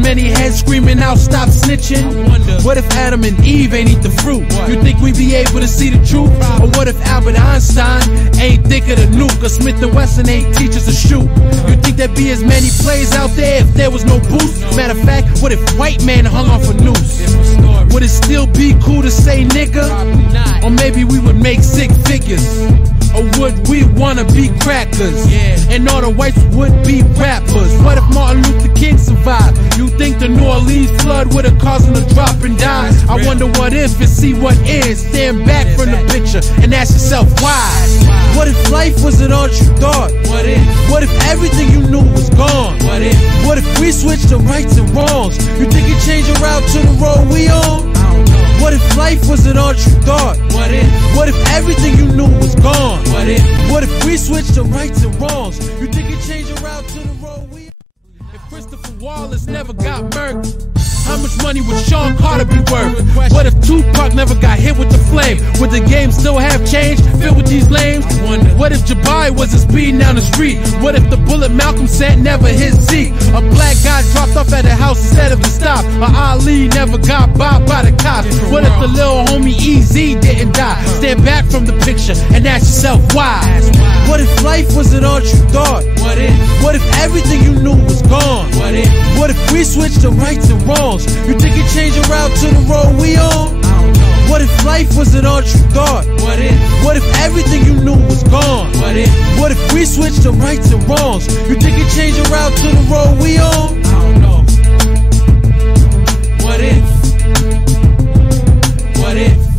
many heads screaming out, stop snitching? What if Adam and Eve ain't eat the fruit? You think we'd be able to see the truth? Or what if Albert Einstein ain't think of the nuke? Or Smith & Wesson ain't teach us to shoot? You think there'd be as many plays out there if there was no boost? Matter of fact, what if white man hung off a noose? Would it still be cool to say nigga? Or maybe we would make six figures? Or would we wanna be crackers? And all the whites would be rappers? What if Martin Luther King survived? You think the New Orleans flood would've caused him to drop and die? I wonder what if and see what is. Stand back from the picture and ask yourself why. What if life was an all you thought? What if everything you knew was gone? What if we switched to rights and wrongs? You think you'd change your route to the road we on? What if life wasn't all you thought? What if everything you knew was gone? What if we switched to rights and wrongs? You think you'd change your route to the road we on? If Christopher Wallace never got murked, how much money would Sean Carter be worth? What if Tupac never got hit with the flame? Would the game still have change filled with these lames? What if Jabari wasn't speeding down the street? What if the bullet Malcolm sent never hit Zeke? A black guy dropped off at the house instead of a stop? Or Ali never got bobbed by the cops? What if the little homie Easy didn't die? Stand back from the picture and ask yourself why. What if life wasn't all you thought? What if everything you knew was gone? What if we switched to rights and wrongs? You think you'd change your route to the road we on? What if life wasn't all you thought? What if everything you knew was gone? What if we switched to rights and wrongs? You think you'd change your route to the road we on? What if? What if?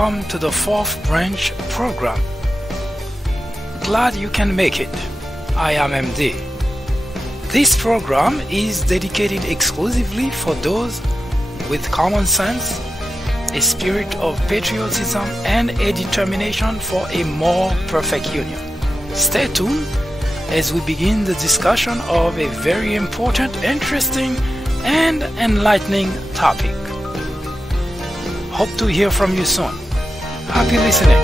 welcome to the Fourth Branch program. Glad you can make it. I am MD. This program is dedicated exclusively for those with common sense, a spirit of patriotism, and a determination for a more perfect union. Stay tuned as we begin the discussion of a very important, interesting, and enlightening topic. Hope to hear from you soon. Happy listening.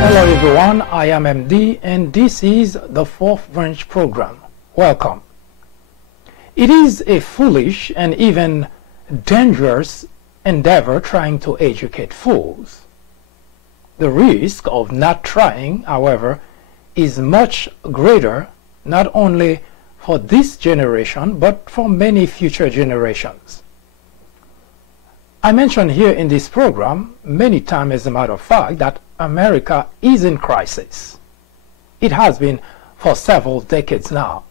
Hello everyone, I am MD and this is the Fourth Branch program. Welcome. It is a foolish and even dangerous endeavor trying to educate fools. The risk of not trying, however, is much greater not only for this generation but for many future generations. I mentioned here in this program many times, as a matter of fact, that America is in crisis. It has been for several decades now.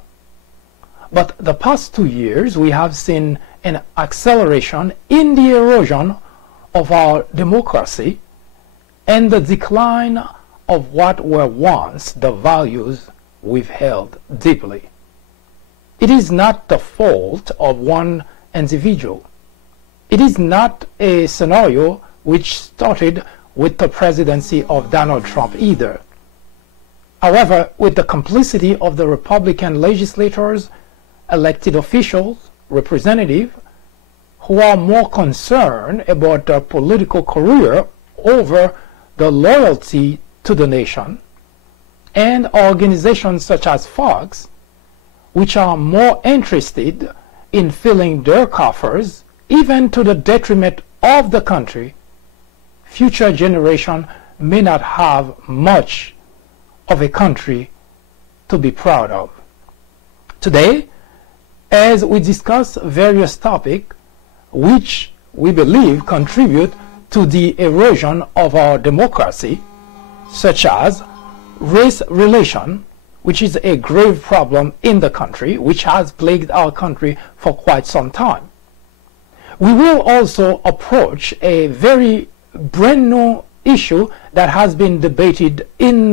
But the past 2 years we have seen an acceleration in the erosion of our democracy and the decline of what were once the values we've held deeply. It is not the fault of one individual. It is not a scenario which started with the presidency of Donald Trump either. However, with the complicity of the Republican legislators, elected officials, representatives, who are more concerned about their political career over the loyalty to the nation, and organizations such as Fox, which are more interested in filling their coffers, even to the detriment of the country, future generations may not have much of a country to be proud of. Today, as we discuss various topics which we believe contribute to the erosion of our democracy, such as race relation, which is a grave problem in the country, which has plagued our country for quite some time. We will also approach a very brand new issue that has been debated in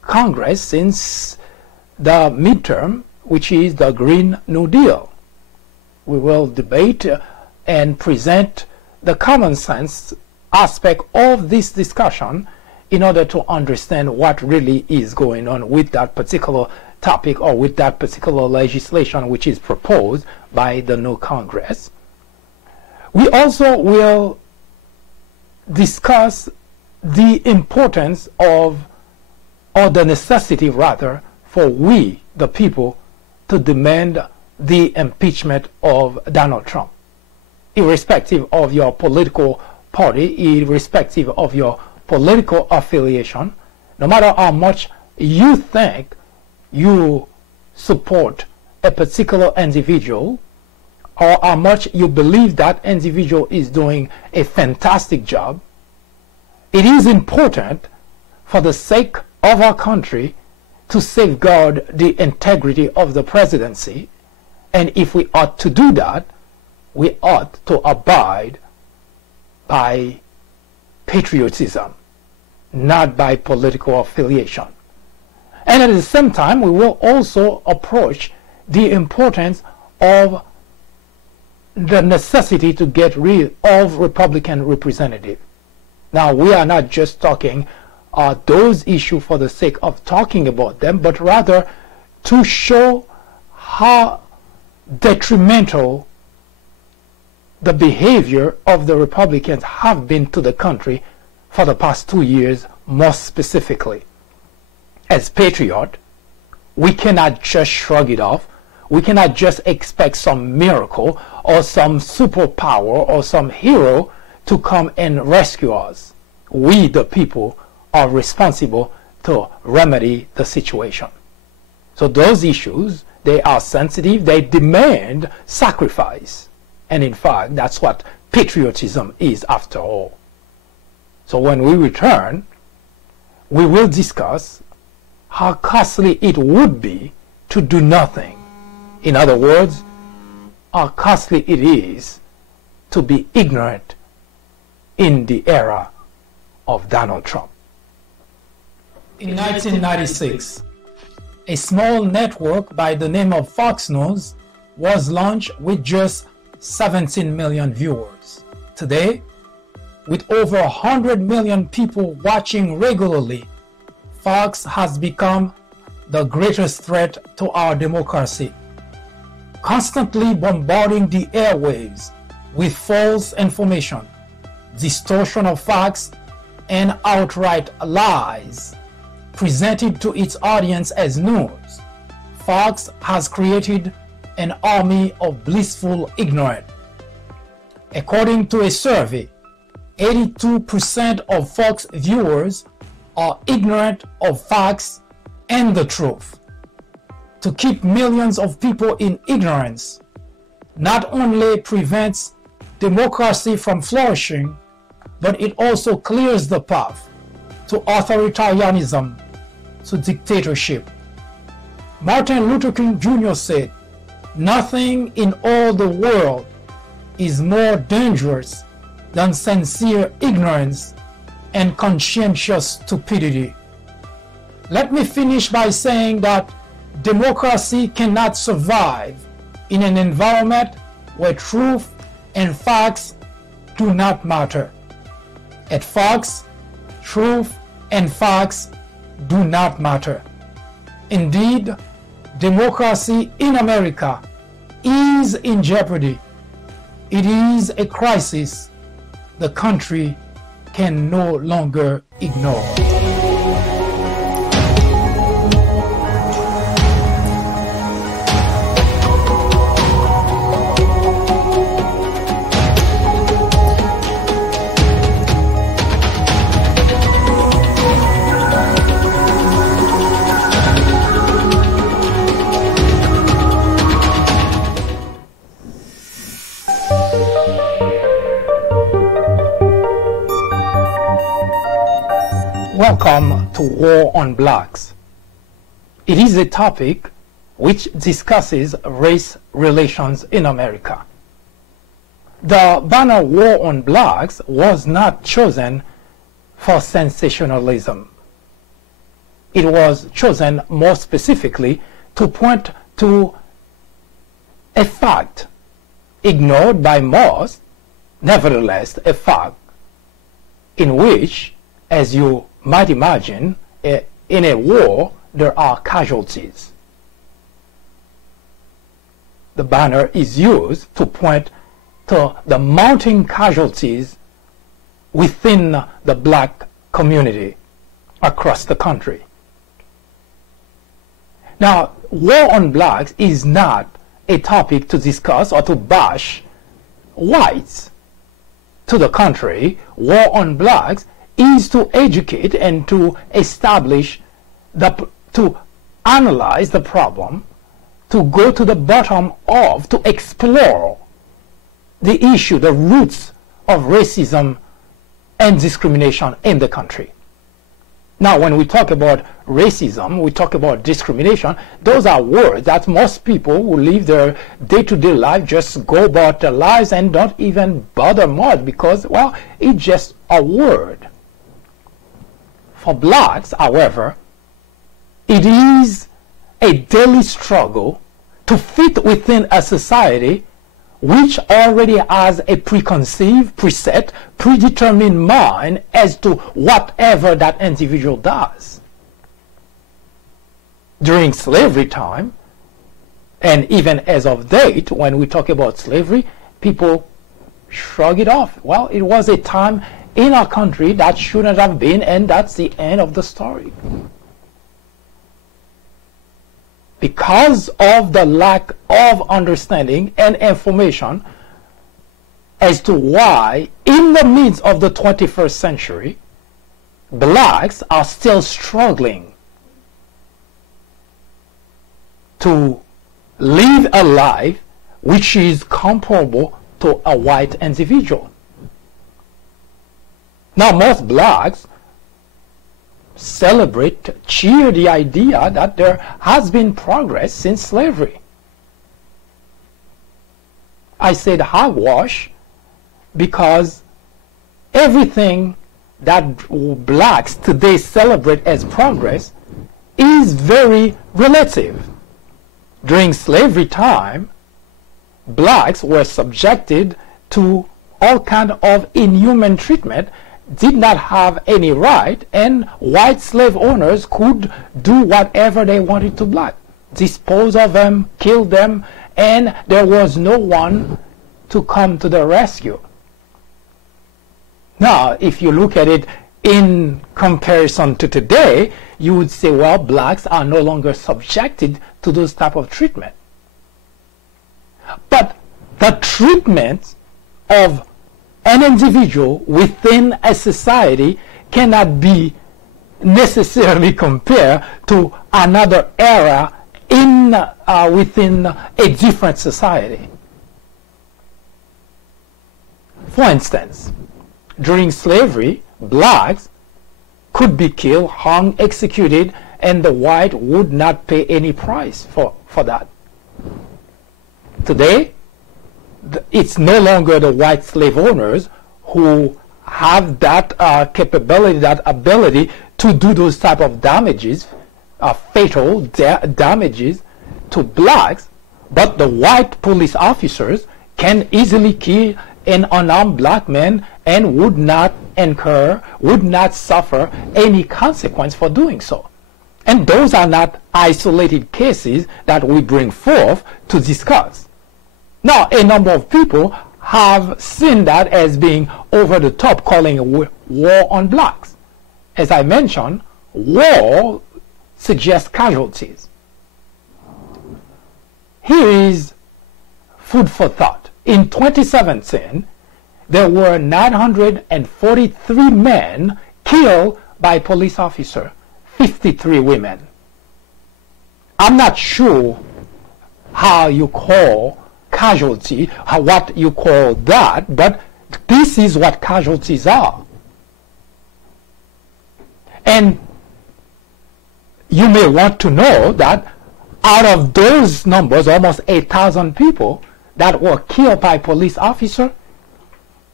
Congress since the midterm, which is the Green New Deal. We will debate and present the common sense aspect of this discussion in order to understand what really is going on with that particular topic or with that particular legislation which is proposed by the new Congress. We also will discuss the importance of, or the necessity rather, for we, the people, to demand the impeachment of Donald Trump, irrespective of your political party, irrespective of your political affiliation, no matter how much you think you support a particular individual, or how much you believe that individual is doing a fantastic job, it is important for the sake of our country to safeguard the integrity of the presidency, and if we ought to do that, we ought to abide by patriotism, not by political affiliation. And at the same time, we will also approach the importance of the necessity to get rid of Republican representatives. Now, we are not just talking those issues for the sake of talking about them, but rather to show how detrimental the behavior of the Republicans have been to the country for the past 2 years, most specifically. As patriots, we cannot just shrug it off. We cannot just expect some miracle or some superpower or some hero to come and rescue us. We, the people, are responsible to remedy the situation. So those issues, they are sensitive, they demand sacrifice. And in fact, that's what patriotism is after all. So when we return, we will discuss how costly it would be to do nothing. In other words, how costly it is to be ignorant in the era of Donald Trump. In 1996, a small network by the name of Fox News was launched with just 17 million viewers. Today, with over 100 million people watching regularly, Fox has become the greatest threat to our democracy, constantly bombarding the airwaves with false information, distortion of facts, and outright lies presented to its audience as news. Fox has created an army of blissful ignorance. According to a survey, 82% of Fox viewers are ignorant of facts and the truth. To keep millions of people in ignorance not only prevents democracy from flourishing, but it also clears the path to authoritarianism, to dictatorship. Martin Luther King Jr. said, "Nothing in all the world is more dangerous than sincere ignorance and conscientious stupidity." Let me finish by saying that democracy cannot survive in an environment where truth and facts do not matter. At Fox, truth and facts do not matter. Indeed, democracy in America is in jeopardy. It is a crisis the country can no longer ignore. Welcome to War on Blacks. It is a topic which discusses race relations in America. The banner War on Blacks was not chosen for sensationalism. It was chosen more specifically to point to a fact ignored by most, nevertheless a fact, in which, as you might imagine, in a war there are casualties. The banner is used to point to the mounting casualties within the black community across the country. Now, war on blacks is not a topic to discuss or to bash whites. To the contrary, war on blacks is to educate and to establish, to analyze the problem, to go to the bottom of, to explore the issue, the roots of racism and discrimination in the country. Now, when we talk about racism, we talk about discrimination, those are words that most people who live their day-to-day life just go about their lives and don't even bother much because, well, it's just a word. For blacks, however, it is a daily struggle to fit within a society which already has a preconceived, preset, predetermined mind as to whatever that individual does. During slavery time, and even as of date, when we talk about slavery, people shrug it off. Well, it was a time in our country that shouldn't have been, and that's the end of the story. Because of the lack of understanding and information as to why, in the midst of the 21st century, blacks are still struggling to live a life which is comparable to a white individual. Now, most blacks cheer the idea that there has been progress since slavery. I said hogwash because everything that blacks today celebrate as progress is very relative. During slavery time, blacks were subjected to all kinds of inhuman treatment, did not have any right, and white slave owners could do whatever they wanted to blacks. Dispose of them, kill them, and there was no one to come to the rescue. Now, if you look at it in comparison to today, you would say, well, blacks are no longer subjected to those type of treatment. But the treatment of an individual within a society cannot be necessarily compared to another era within a different society. For instance, during slavery, blacks could be killed, hung, executed, and the white would not pay any price for that. Today, it's no longer the white slave owners who have that capability, that ability to do those type of damages, fatal damages to blacks, but the white police officers can easily kill an unarmed black man and would not suffer any consequence for doing so. And those are not isolated cases that we bring forth to discuss. Now, a number of people have seen that as being over the top, calling a war on blacks. As I mentioned, war suggests casualties. Here is food for thought. In 2017, there were 943 men killed by police officers, 53 women. I'm not sure how you call casualty, what you call that, but this is what casualties are. And you may want to know that out of those numbers, almost 8,000 people that were killed by police officers,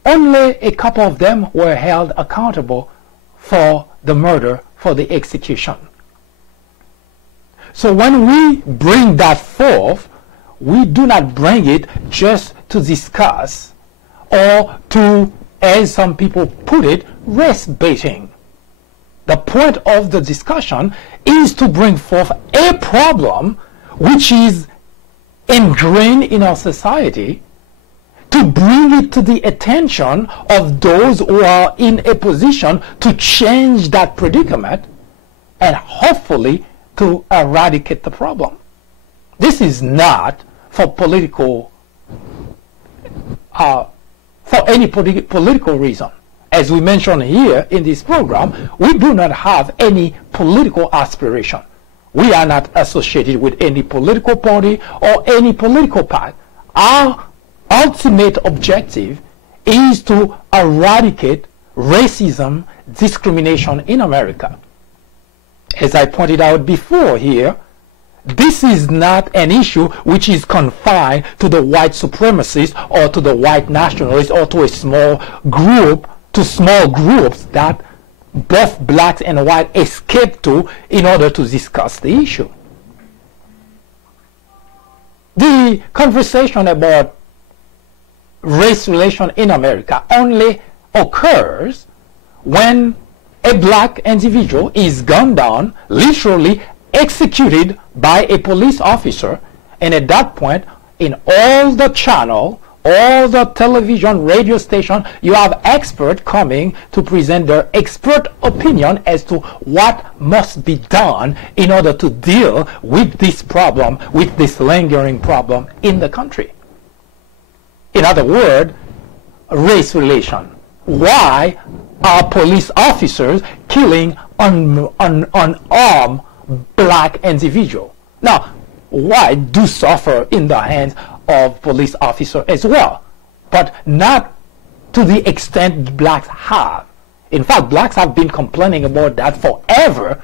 only a couple of them were held accountable for the murder, for the execution. So when we bring that forth, we do not bring it just to discuss or to, as some people put it, race baiting. The point of the discussion is to bring forth a problem which is ingrained in our society, to bring it to the attention of those who are in a position to change that predicament and hopefully to eradicate the problem. This is not for political, for any political reason. As we mentioned here in this program, we do not have any political aspiration. We are not associated with any political party or any political path. Our ultimate objective is to eradicate racism, discrimination in America. As I pointed out before here, this is not an issue which is confined to the white supremacists or to the white nationalists or to a small group, to small groups that both blacks and white escape to in order to discuss the issue. The conversation about race relation in America only occurs when a black individual is gunned down, literally executed by a police officer, and at that point, in all the channel, all the television, radio station, you have experts coming to present their expert opinion as to what must be done in order to deal with this problem, with this lingering problem in the country. In other words, race relation. Why are police officers killing unarmed black individuals? Now, white do suffer in the hands of police officers as well, but not to the extent blacks have. In fact, blacks have been complaining about that forever.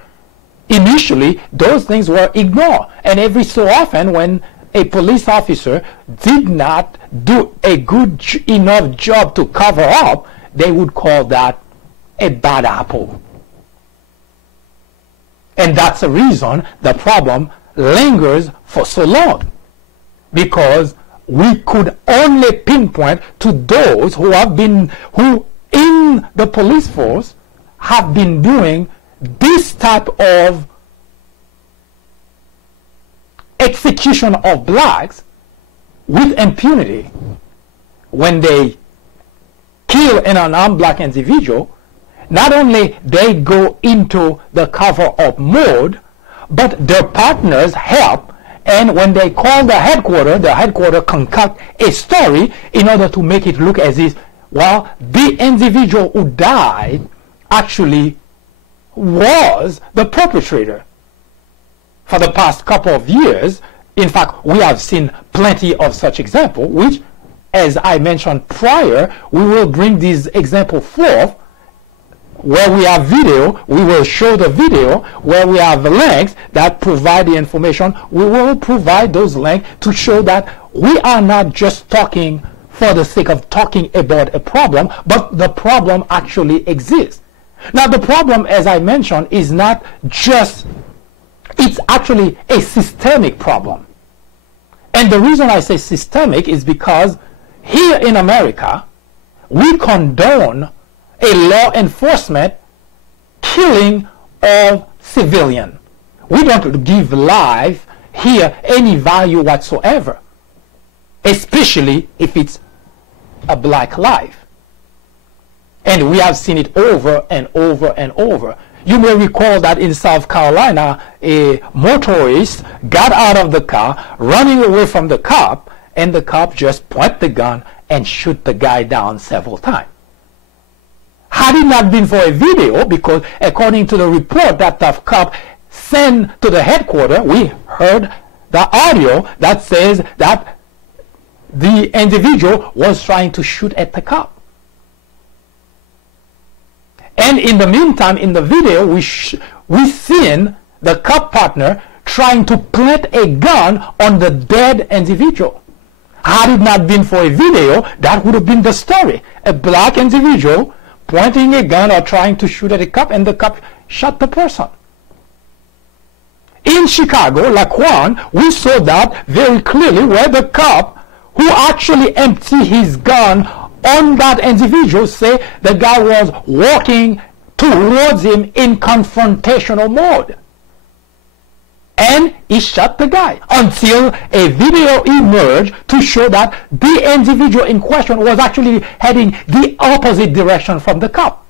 Initially, those things were ignored, and every so often when a police officer did not do a good enough job to cover up, they would call that a bad apple. And that's the reason the problem lingers for so long, because we could only pinpoint to those who in the police force have been doing this type of execution of blacks with impunity. When they kill an unarmed black individual, not only they go into the cover-up mode, but their partners help, and when they call the headquarters concoct a story in order to make it look as if, well, the individual who died actually was the perpetrator. For the past couple of years, in fact, we have seen plenty of such examples, which, as I mentioned prior, we will bring these examples forth. Where we have video, we will show the video. Where we have links that provide the information, we will provide those links to show that we are not just talking for the sake of talking about a problem, but the problem actually exists. Now, the problem, as I mentioned, is not just, it's actually a systemic problem. And the reason I say systemic is because here in America, we condone a law enforcement killing of civilian. We don't give life here any value whatsoever, especially if it's a black life. And we have seen it over and over and over. You may recall that in South Carolina, a motorist got out of the car, running away from the cop, and the cop just point the gun and shoot the guy down several times. Had it not been for a video, because according to the report that the cop sent to the headquarters, we heard the audio that says that the individual was trying to shoot at the cop. And in the meantime, in the video, we seen the cop partner trying to plant a gun on the dead individual. Had it not been for a video, that would have been the story. A black individual pointing a gun or trying to shoot at a cop, and the cop shot the person. In Chicago, Laquan, we saw that very clearly, where the cop who actually emptied his gun on that individual say the guy was walking towards him in confrontational mode. And he shot the guy until a video emerged to show that the individual in question was actually heading the opposite direction from the cop.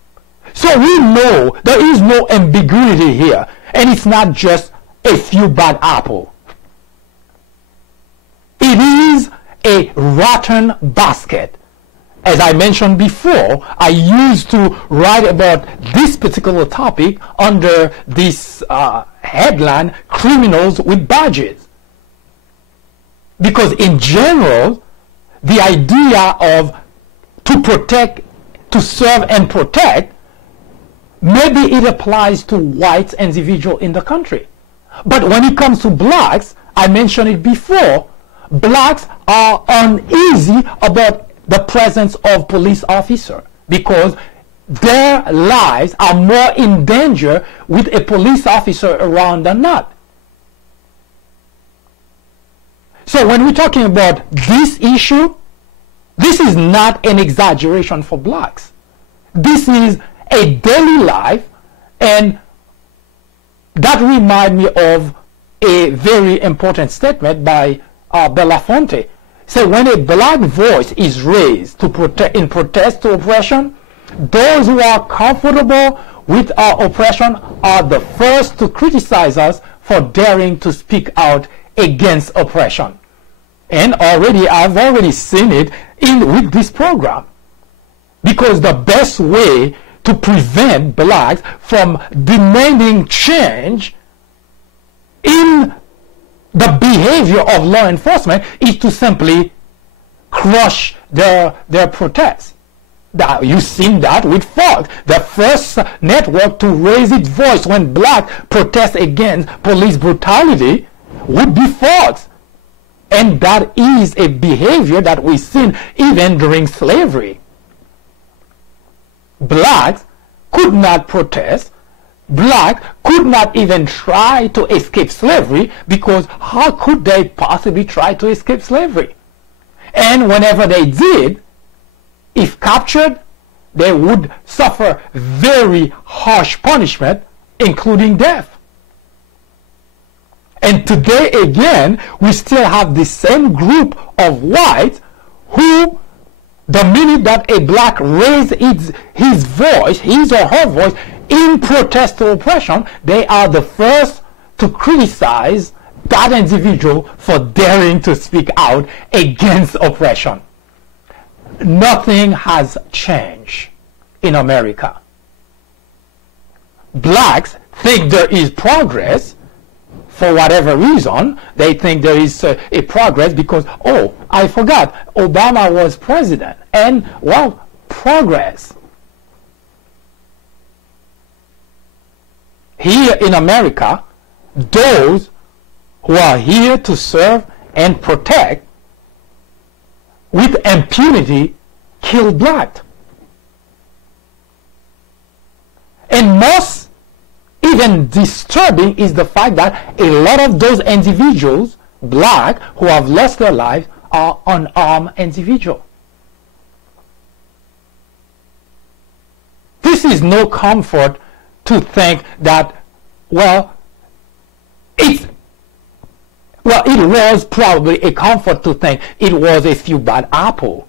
So we know there is no ambiguity here, and it's not just a few bad apples. It is a rotten basket. As I mentioned before, I used to write about this particular topic under this headline, Criminals with Badges. Because in general, the idea of to protect, to serve and protect, maybe it applies to white individuals in the country. But when it comes to blacks, I mentioned it before, blacks are uneasy about the presence of police officers because their lives are more in danger with a police officer around than not. So when we're talking about this issue, this is not an exaggeration for blacks. This is a daily life, and that reminds me of a very important statement by Belafonte. So when a black voice is raised to in protest to oppression, those who are comfortable with our oppression are the first to criticize us for daring to speak out against oppression. And I've already seen it with this program. Because the best way to prevent blacks from demanding change in the behavior of law enforcement is to simply crush their protests. That you've seen that with Fox, the first network to raise its voice when black protests against police brutality would be Fox. And that is a behavior that we've seen even during slavery. Blacks could not protest. Blacks could not even try to escape slavery, because how could they possibly try to escape slavery? And whenever they did, if captured, they would suffer very harsh punishment, including death. And today again, we still have the same group of whites who, the minute that a black raises his voice, his or her voice, in protest to oppression, they are the first to criticize that individual for daring to speak out against oppression. Nothing has changed in America. Blacks think there is progress. For whatever reason, they think there is a progress because, oh, I forgot, Obama was president. And, well, progress. Here in America, those who are here to serve and protect with impunity kill blacks. And most even disturbing is the fact that a lot of those individuals, black, who have lost their lives, are unarmed individuals. This is no comfort to think that, well, it was probably a comfort to think it was a few bad apples.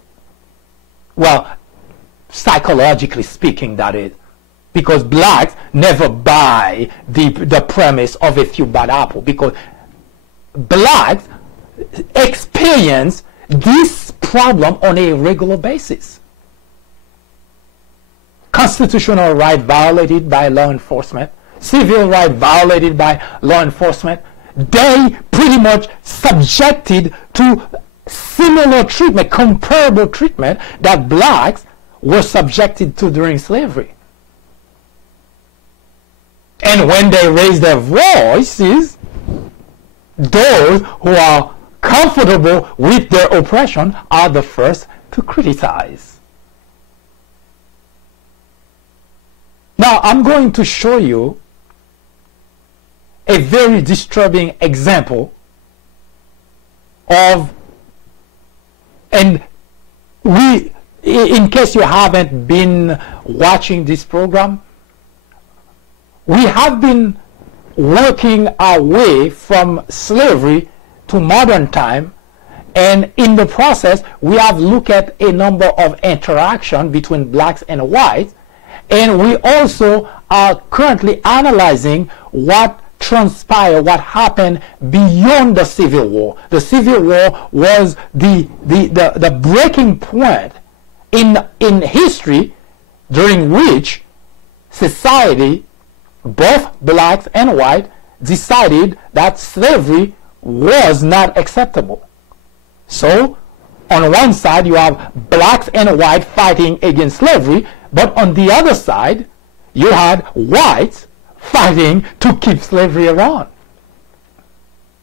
Well, psychologically speaking, that is. Because blacks never buy the premise of a few bad apples, because blacks experience this problem on a regular basis. Constitutional right violated by law enforcement, civil right violated by law enforcement, they pretty much subjected to similar treatment, comparable treatment that blacks were subjected to during slavery. And when they raise their voices, those who are comfortable with their oppression are the first to criticize. Now, I'm going to show you a very disturbing example of, and in case you haven't been watching this program, we have been working our way from slavery to modern time, and in the process we have looked at a number of interactions between blacks and whites, and we also are currently analyzing what transpired, what happened beyond the Civil War. The Civil War was the breaking point in history during which society, both blacks and white, decided that slavery was not acceptable. So, on one side you have blacks and whites fighting against slavery, but on the other side you had whites fighting to keep slavery around.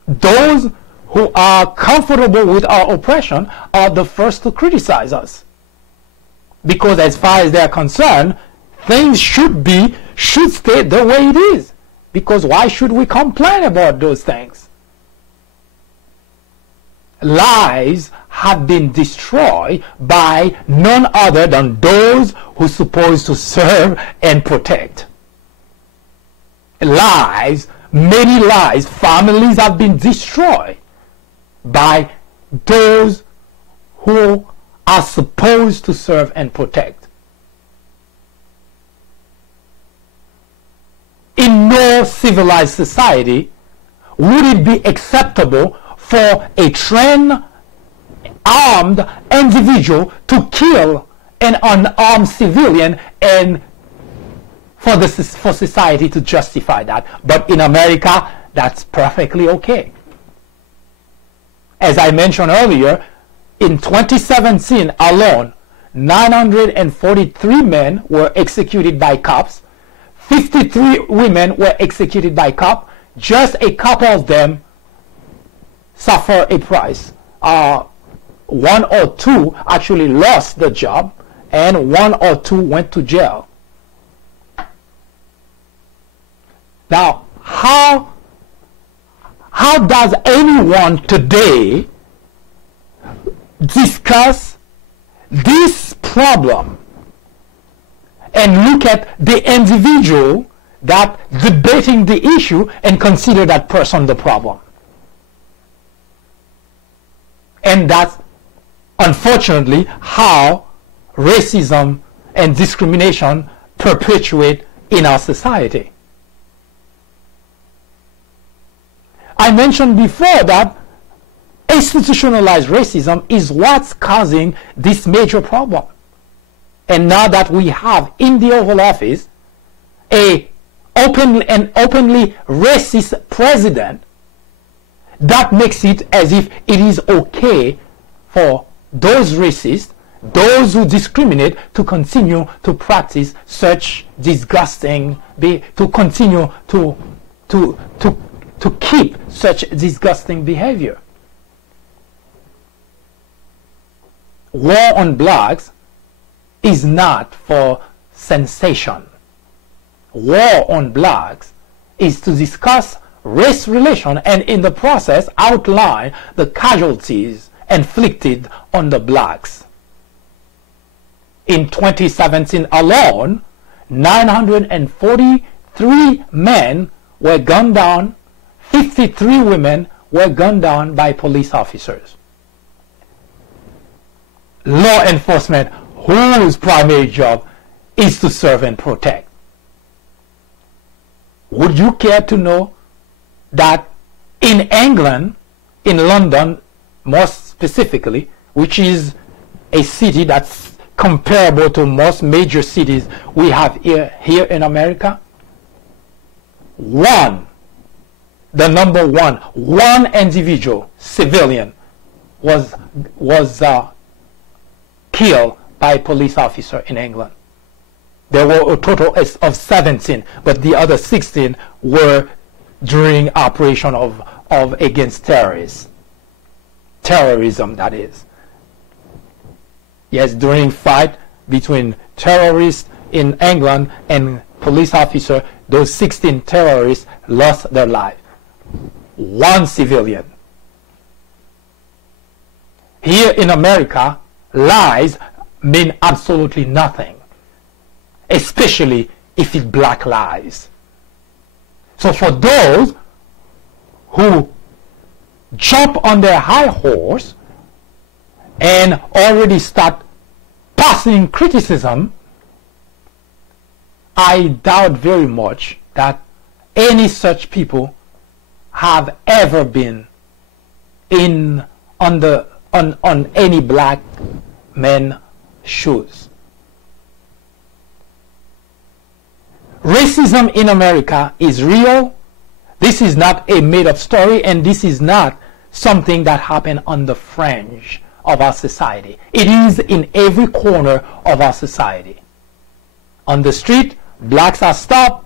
Those who are comfortable with our oppression are the first to criticize us, because as far as they're concerned, things should stay the way it is, because why should we complain about those things? Lives have been destroyed by none other than those who are supposed to serve and protect. Lives, many lives, families have been destroyed by those who are supposed to serve and protect. In no civilized society would it be acceptable for a trained, armed individual to kill an unarmed civilian and for society to justify that. But in America, that's perfectly okay. As I mentioned earlier, in 2017 alone, 943 men were executed by cops, 53 women were executed by cops. Just a couple of them suffer a price. One or two actually lost the job, and one or two went to jail. Now, how does anyone today discuss this problem and look at the individual that debating the issue and consider that person the problem? And that's unfortunately how racism and discrimination perpetuate in our society. I mentioned before that institutionalized racism is what's causing this major problem. And now that we have in the Oval Office an openly racist president, that makes it as if it is okay for those racists, those who discriminate, to continue to practice such disgusting, to continue to keep such disgusting behavior. War on blacks is not for sensation. War on blacks is to discuss race relation and in the process outline the casualties inflicted on the blacks. In 2017 alone, 943 men were gunned down, 53 women were gunned down by police officers. Law enforcement, whose primary job is to serve and protect. Would you care to know that in England, in London more specifically, which is a city that's comparable to most major cities we have here in America, one individual civilian was killed by a police officer in England. There were a total of 17, but the other 16 were during operation of against terrorists. Terrorism, that is. Yes, during fight between terrorists in England and police officer, those 16 terrorists lost their life. One civilian. Here in America, lies mean absolutely nothing, especially if it's black lies. So for those who jump on their high horse and already start passing criticism, I doubt very much that any such people have ever been on any black man's shoes. Racism in America is real. This is not a made-up story, and this is not something that happened on the fringe of our society. It is in every corner of our society. On the street, blacks are stopped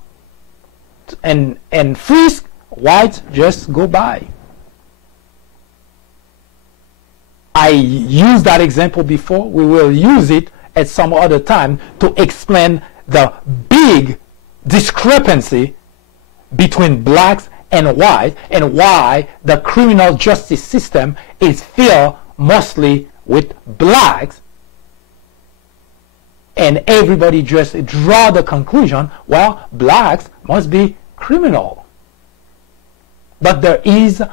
and frisked, whites just go by. I used that example before. We will use it at some other time to explain the big discrepancy between blacks and whites, and why the criminal justice system is filled mostly with blacks, and everybody just draw the conclusion, well, blacks must be criminal. But there is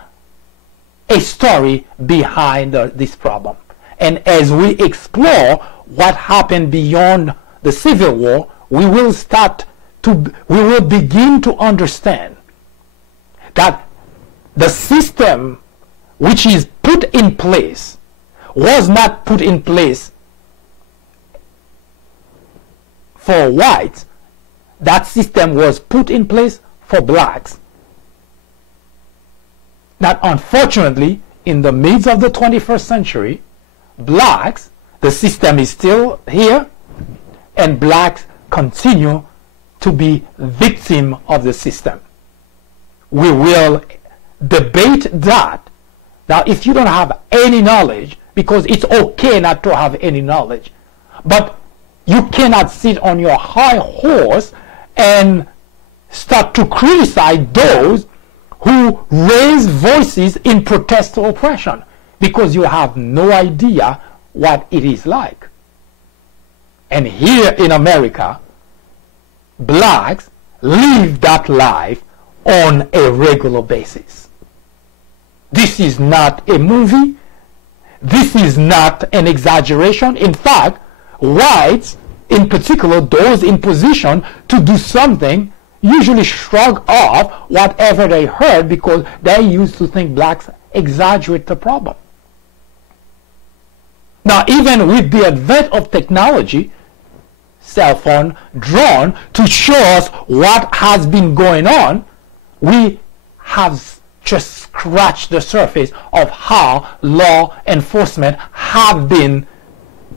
a story behind this problem, and as we explore what happened beyond the Civil War, we will begin to understand that the system which is put in place was not put in place for whites. That system was put in place for blacks. That unfortunately, in the midst of the 21st century, blacks the system is still here, and blacks continue to be victim of the system. We will debate that. Now, if you don't have any knowledge, because it's okay not to have any knowledge, but you cannot sit on your high horse and start to criticize those who raise voices in protest to oppression, because you have no idea what it is like. And here in America, blacks live that life on a regular basis. This is not a movie. This is not an exaggeration. In fact, whites, in particular those in position to do something, usually shrug off whatever they heard because they used to think blacks exaggerate the problem. Now, even with the advent of technology, cell phone, drone, to show us what has been going on, we have just scratched the surface of how law enforcement have been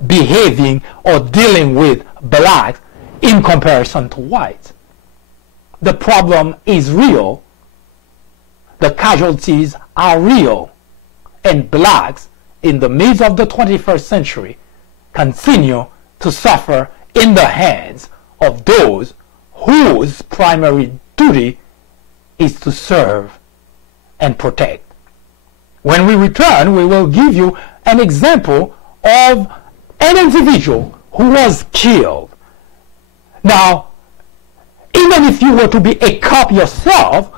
behaving or dealing with blacks in comparison to whites. The problem is real, the casualties are real, and blacks in the midst of the 21st century continue to suffer in the hands of those whose primary duty is to serve and protect. When we return, we will give you an example of an individual who was killed. Now, even if you were to be a cop yourself,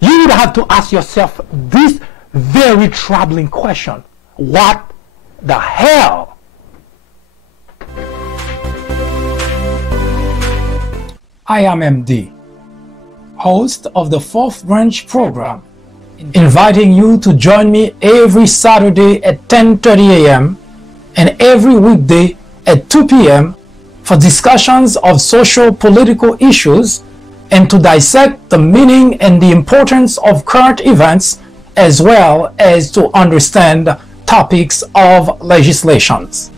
you would have to ask yourself this very troubling question: what the hell? I am MD, host of the Fourth Branch program, inviting you to join me every Saturday at 10:30 a.m. and every weekday at 2 p.m. for discussions of social political issues and to dissect the meaning and the importance of current events, as well as to understand topics of legislations.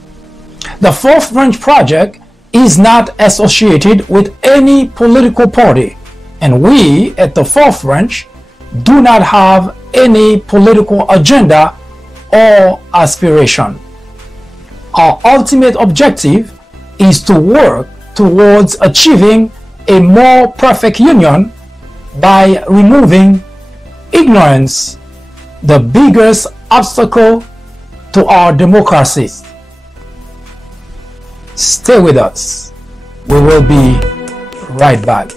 The Fourth Branch Project is not associated with any political party, and we at the Fourth Branch do not have any political agenda or aspiration. Our ultimate objective is to work towards achieving a more perfect union by removing ignorance, the biggest obstacle to our democracy. Stay with us. We will be right back.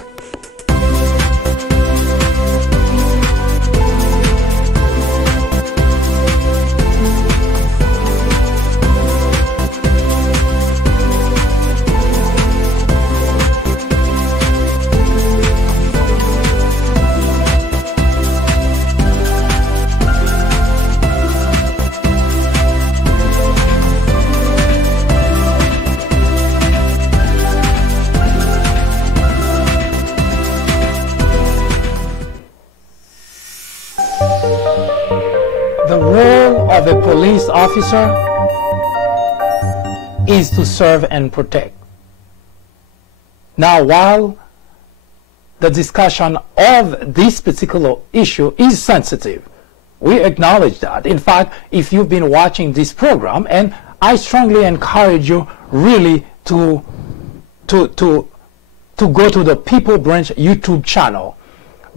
The role of a police officer is to serve and protect. Now, while the discussion of this particular issue is sensitive, we acknowledge that. In fact, if you've been watching this program, and I strongly encourage you really to go to the People Branch YouTube channel.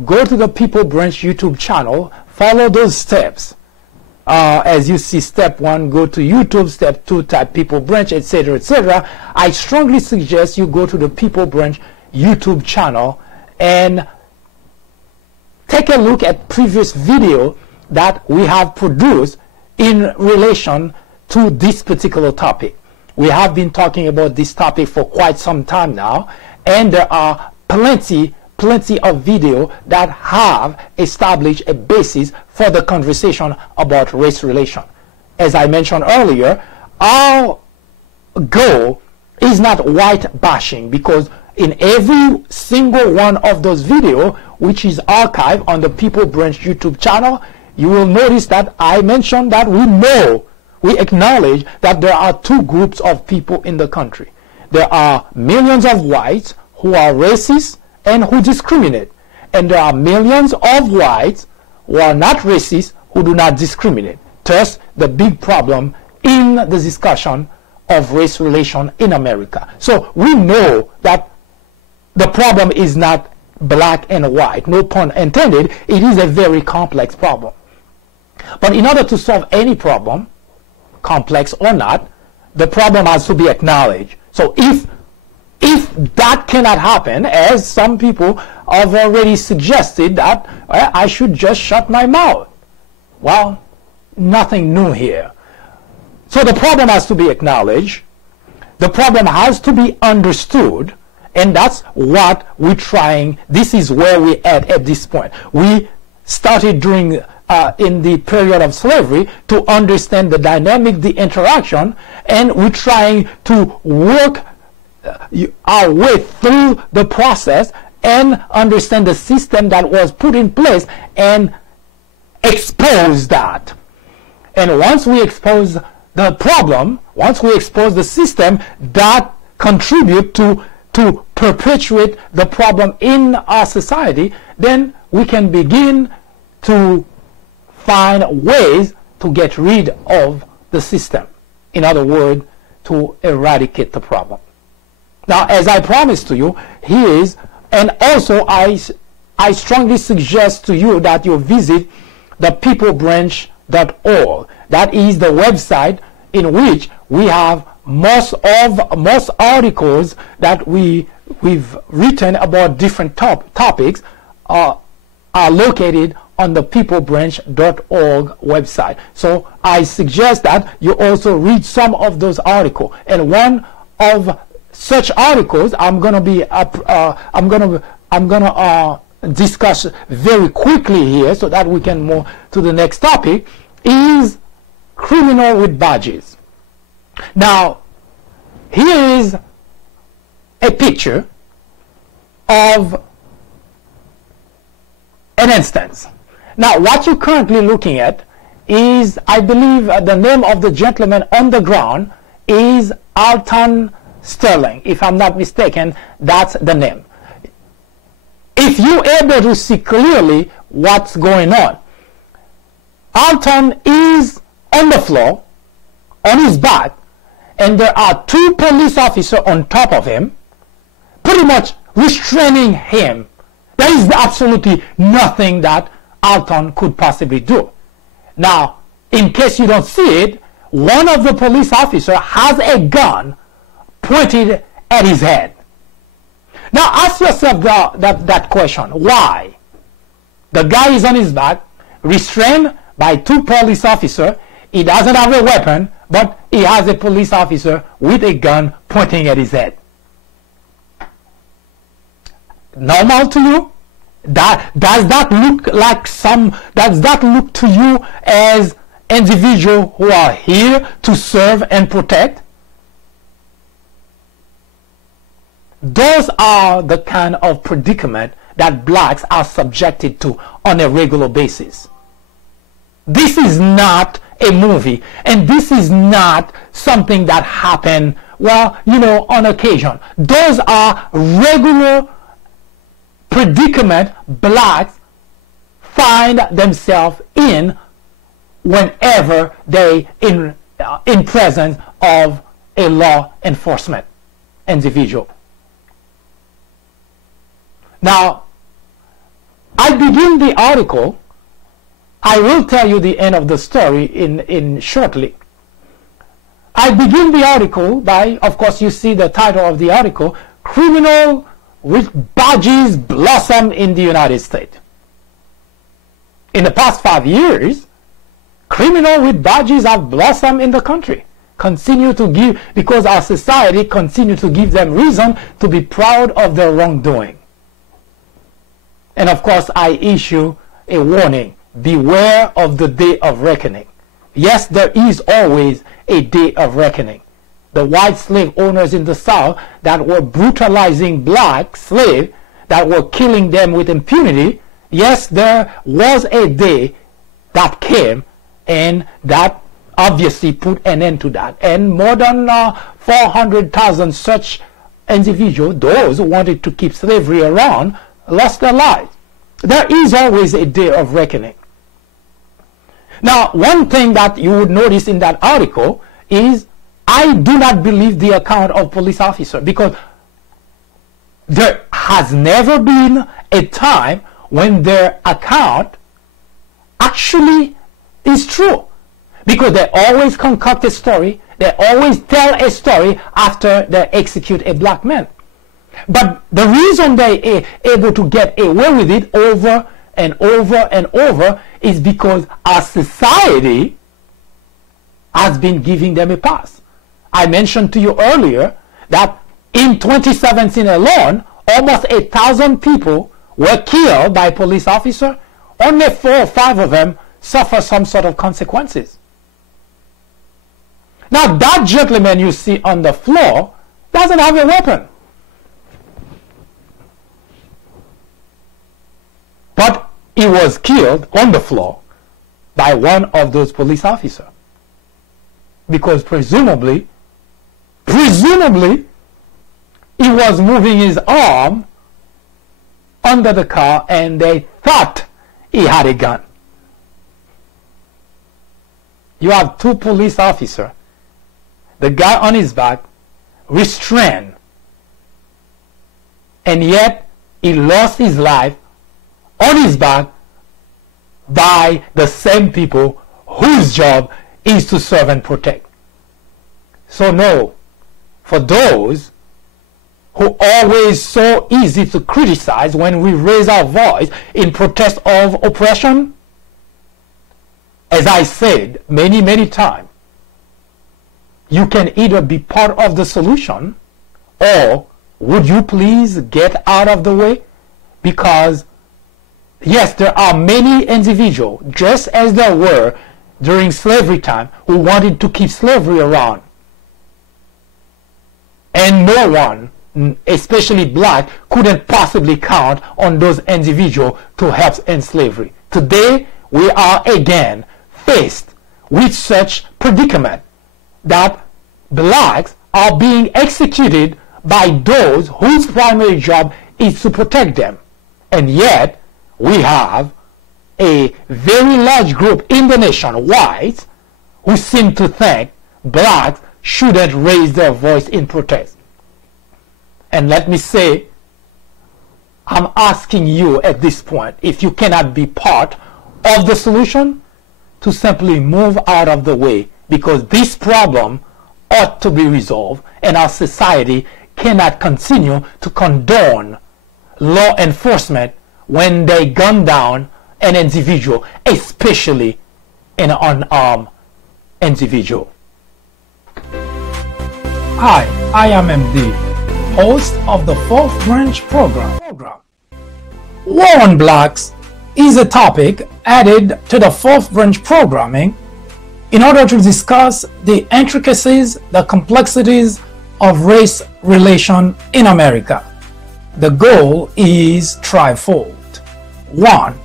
Go to the People Branch YouTube channel, follow those steps. As you see, step 1, go to YouTube, step 2, type People Branch, etc., etc. I strongly suggest you go to the People Branch YouTube channel and take a look at previous video that we have produced in relation to this particular topic. We have been talking about this topic for quite some time now, and there are plenty of video that have established a basis for the conversation about race relation. As I mentioned earlier, our goal is not white bashing, because in every single one of those videos, which is archived on the People Branch YouTube channel, you will notice that I mentioned that we know we acknowledge that there are two groups of people in the country. There are millions of whites who are racist and who discriminate. And there are millions of whites who are not racist, who do not discriminate. Thus, the big problem in the discussion of race relation in America. So we know that the problem is not black and white, no pun intended. It is a very complex problem. But in order to solve any problem, complex or not, the problem has to be acknowledged. So if that cannot happen, as some people have already suggested that I should just shut my mouth. Well, nothing new here. So the problem has to be acknowledged. The problem has to be understood. And that's what we're trying. This is where we're at this point. We started during in the period of slavery to understand the dynamic, the interaction, and we're trying to work our way through the process and understand the system that was put in place and expose that. And once we expose the problem, once we expose the system that contribute to perpetuate the problem in our society, then we can begin to find ways to get rid of the system. In other words, to eradicate the problem. Now, as I promised to you, here is, and also I strongly suggest to you that you visit the peoplebranch.org. That is the website in which we have most articles that we've written about different topics are located on the peoplebranch.org website. So I suggest that you also read some of those articles. And one of such articles I'm gonna discuss very quickly here, so that we can move to the next topic, is criminal with badges. Now, here is a picture of an instance. Now, what you're currently looking at is, I believe, the name of the gentleman on the ground is Alton Sterling. If I'm not mistaken, that's the name. If you're able to see clearly what's going on, Alton is on the floor, on his back, and there are two police officers on top of him, pretty much restraining him. There is absolutely nothing that Alton could possibly do. Now, in case you don't see it, one of the police officers has a gun pointed at his head. Now, ask yourself that question. Why? The guy is on his back, restrained by two police officers. He doesn't have a weapon, but he has a police officer with a gun pointing at his head. Normal to you? Does that look to you as individuals who are here to serve and protect? Those are the kind of predicament that blacks are subjected to on a regular basis. This is not a movie, and this is not something that happened, well, on occasion. Those are regular predicament blacks find themselves in whenever they in presence of a law enforcement individual. Now, I begin the article. I will tell you the end of the story in shortly. I begin the article by, of course, you see the title of the article, Criminal with Badges Blossom in the United States. In the past 5 years, criminal with badges have blossomed in the country. Continue to give, because our society continue to give them reason to be proud of their wrongdoing. And of course, I issue a warning. Beware of the day of reckoning. Yes, there is always a day of reckoning. The white slave owners in the South that were brutalizing black slaves, that were killing them with impunity, yes, there was a day that came, and that obviously put an end to that. And more than 400,000 such individuals, those who wanted to keep slavery around, lost their lives. There is always a day of reckoning. Now, one thing that you would notice in that article is I do not believe the account of police officer, because there has never been a time when their account actually is true, because they always concoct a story, they always tell a story after they execute a black man. But the reason they are able to get away with it over and over and over is because our society has been giving them a pass. I mentioned to you earlier that in 2017 alone, almost 1,000 people were killed by police officers. Only 4 or 5 of them suffer some sort of consequences. Now, that gentleman you see on the floor doesn't have a weapon. But he was killed on the floor by one of those police officers. Because presumably, he was moving his arm under the car and they thought he had a gun. You have 2 police officers, the guy on his back, restrained, and yet he lost his life on his back by the same people whose job is to serve and protect. So no, for those who always so easy to criticize when we raise our voice in protest of oppression, as I said many times, you can either be part of the solution or would you please get out of the way? Because yes, there are many individuals, just as there were during slavery time, who wanted to keep slavery around. And no one, especially black, couldn't possibly count on those individuals to help end slavery. Today, we are again faced with such predicament that blacks are being executed by those whose primary job is to protect them. And yet, we have a very large group in the nation, whites, who seem to think blacks shouldn't raise their voice in protest. And let me say, I'm asking you at this point, if you cannot be part of the solution, to simply move out of the way, because this problem ought to be resolved and our society cannot continue to condone law enforcement when they gun down an individual, especially an unarmed individual. Hi, I am MD, host of the 4th Branch program. War on Blacks is a topic added to the 4th Branch programming in order to discuss the intricacies, the complexities of race relation in America. The goal is threefold. 1.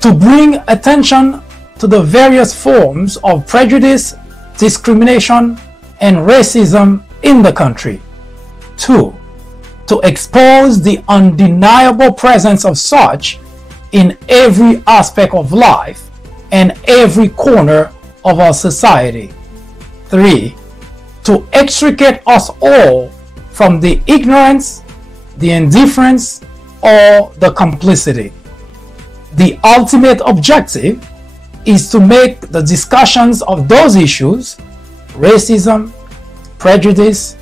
To bring attention to the various forms of prejudice, discrimination, and racism in the country. 2. To expose the undeniable presence of such in every aspect of life and every corner of our society. 3. To extricate us all from the ignorance, the indifference, or the complicity. The ultimate objective is to make the discussions of those issues, racism, prejudice,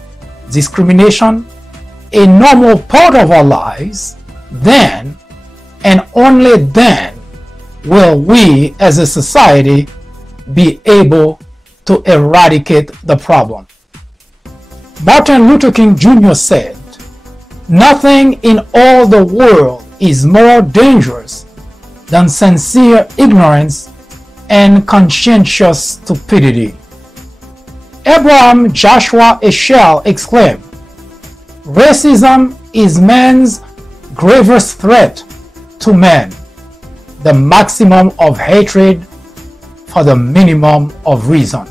discrimination, a normal part of our lives. Then, and only then, will we as a society be able to eradicate the problem. Martin Luther King Jr. said, "Nothing in all the world is more dangerous than sincere ignorance and conscientious stupidity." Abraham Joshua Heschel exclaimed, "Racism is man's gravest threat to man, the maximum of hatred for the minimum of reason."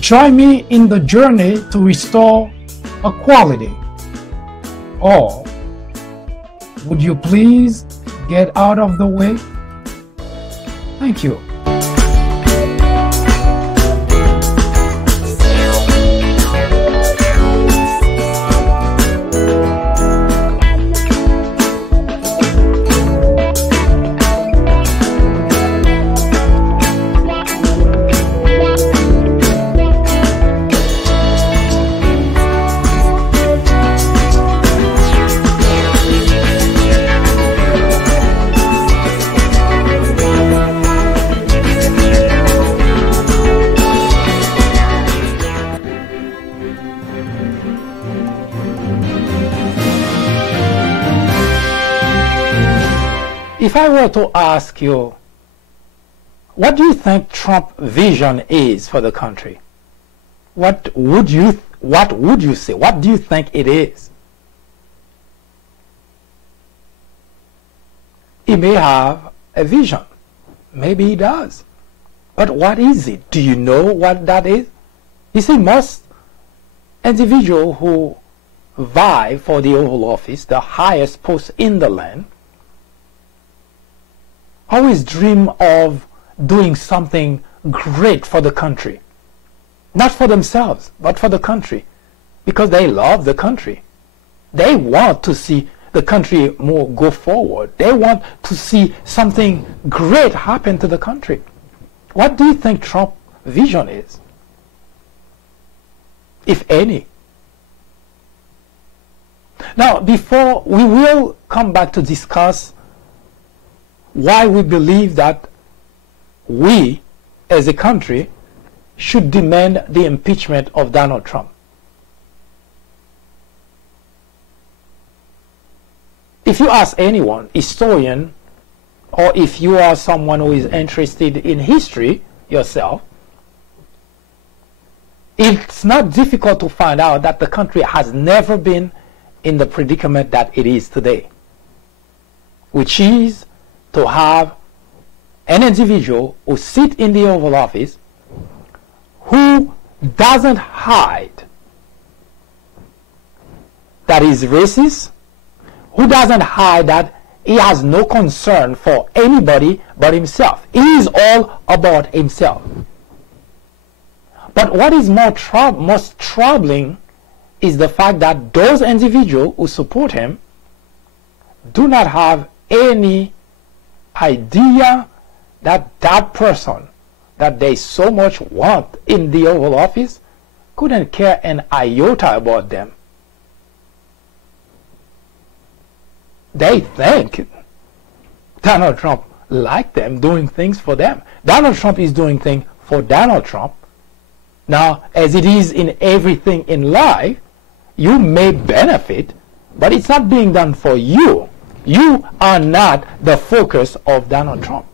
join me in the journey to restore equality? Or would you please get out of the way? Thank you. If I were to ask you, what do you think Trump's vision is for the country? What would you say? What do you think it is? He may have a vision. Maybe he does. But what is it? Do you know what that is? You see, most individuals who vie for the Oval Office, the highest post in the land, always dream of doing something great for the country. Not for themselves, but for the country. Because they love the country. They want to see the country more go forward. They want to see something great happen to the country. What do you think Trump's vision is? If any. Now, before we will come back to discuss why we believe that we, as a country, should demand the impeachment of Donald Trump. If you ask anyone, historian, or if you are someone who is interested in history yourself, it's not difficult to find out that the country has never been in the predicament that it is today, which is to have an individual who sits in the Oval Office who doesn't hide that he's racist, who doesn't hide that he has no concern for anybody but himself. He is all about himself. But what is most troubling is the fact that those individuals who support him do not have any idea that that person that they so much want in the Oval Office couldn't care an iota about them. They think Donald Trump likes them, doing things for them. Donald Trump is doing things for Donald Trump. Now, as it is in everything in life, you may benefit, but it's not being done for you. You are not the focus of Donald Trump.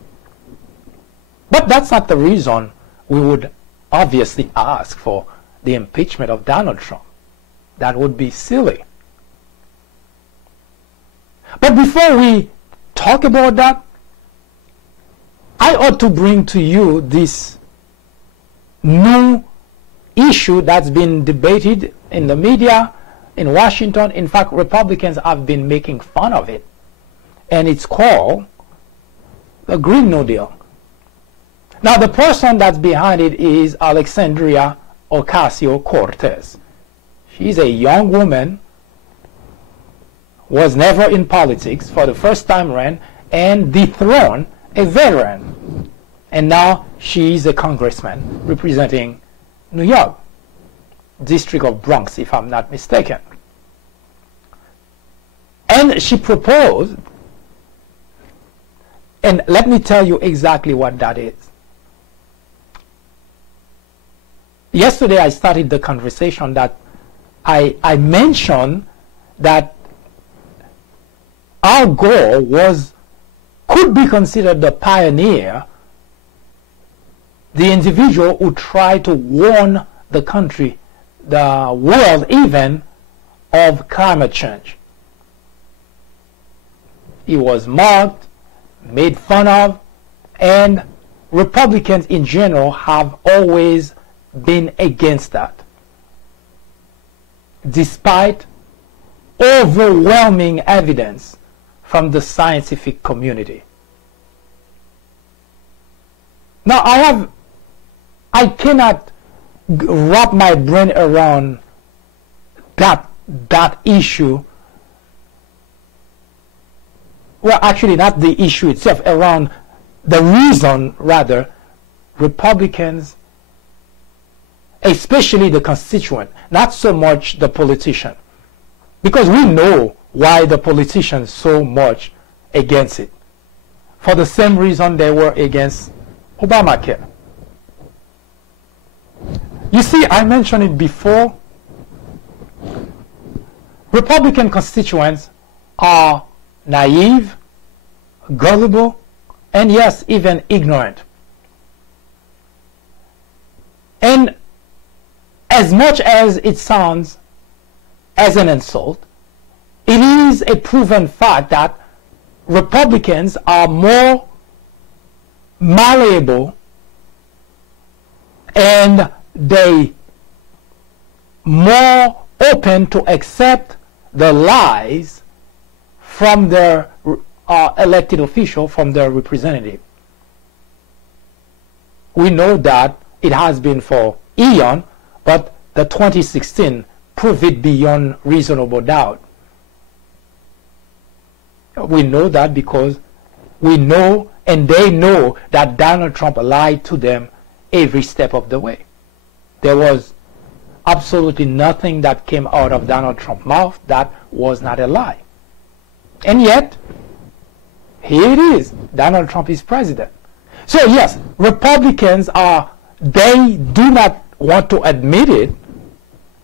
But that's not the reason we would obviously ask for the impeachment of Donald Trump. That would be silly. But before we talk about that, I ought to bring to you this new issue that's been debated in the media in Washington. In fact, Republicans have been making fun of it. And it's called the Green New Deal. Now, the person that's behind it is Alexandria Ocasio-Cortez. She's a young woman, was never in politics, for the first time ran and dethroned a veteran. And now she's a congressman representing New York, District of Bronx, if I'm not mistaken. And she proposed, and let me tell you exactly what that is. Yesterday I started the conversation that I mentioned that Al Gore could be considered the pioneer, the individual who tried to warn the country, the world even, of climate change. He was mocked, made fun of, and Republicans in general have always been against that, despite overwhelming evidence from the scientific community. Now I cannot wrap my brain around that issue. Well, actually not the issue itself, around the reason, rather, Republicans, especially the constituent, not so much the politician, because we know why the politicians so much against it, for the same reason they were against Obamacare. You see, I mentioned it before, Republican constituents are naive, gullible, and yes, even ignorant. And as much as it sounds as an insult, it is a proven fact that Republicans are more malleable and they more open to accept the lies from their elected official, from their representative. We know that it has been for eon, but the 2016 proved it beyond reasonable doubt. We know that because we know and they know that Donald Trump lied to them every step of the way. There was absolutely nothing that came out of Donald Trump's mouth that was not a lie. And yet, here it is. Donald Trump is president. So yes, Republicans they do not want to admit it,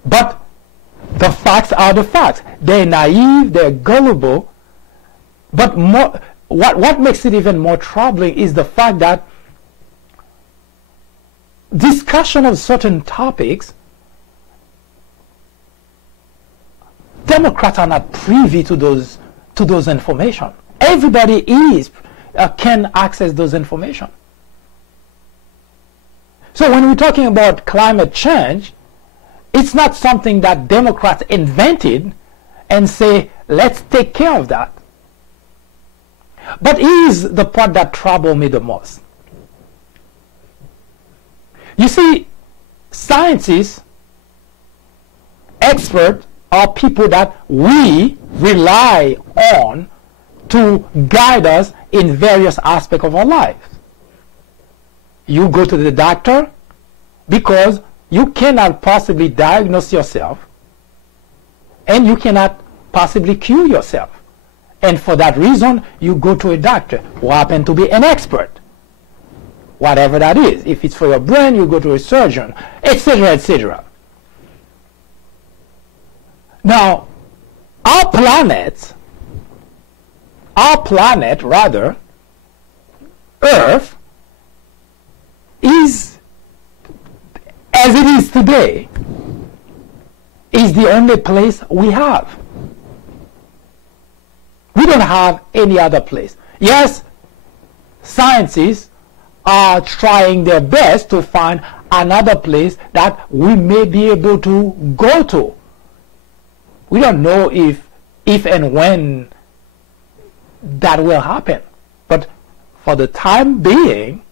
but the facts are the facts. They're naive, they're gullible, but what makes it even more troubling is the fact that discussion of certain topics, Democrats are not privy to those information. Everybody can access those information. So when we're talking about climate change, it's not something that Democrats invented and say, let's take care of that. But here's the part that troubled me the most. You see, scientists, experts, are people that we rely on to guide us in various aspects of our lives. You go to the doctor because you cannot possibly diagnose yourself and you cannot possibly cure yourself. And for that reason, you go to a doctor who happens to be an expert. Whatever that is. If it's for your brain, you go to a surgeon, etc., etc. Now, our planet, Earth, is, as it is today, is the only place we have. We don't have any other place. Yes, scientists are trying their best to find another place that we may be able to go to. We don't know if and when that will happen. But for the time being,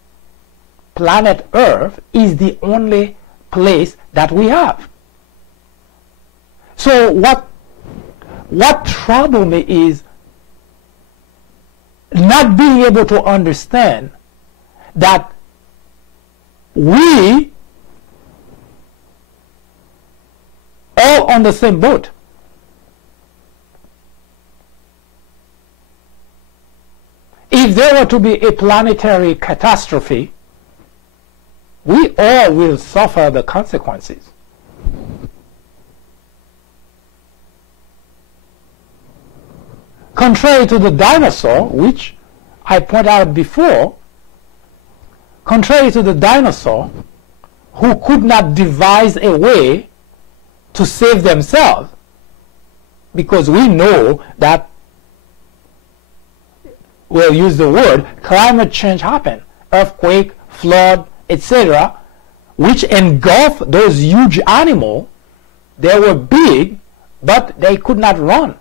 planet Earth is the only place that we have. So what troubles me is not being able to understand that we all on the same boat. If there were to be a planetary catastrophe, we all will suffer the consequences. Contrary to the dinosaur, which I pointed out before, contrary to the dinosaur, who could not devise a way to save themselves, because we know that, we'll use the word, climate change happened, earthquake, flood, etc., which engulfed those huge animals. They were big, but they could not run.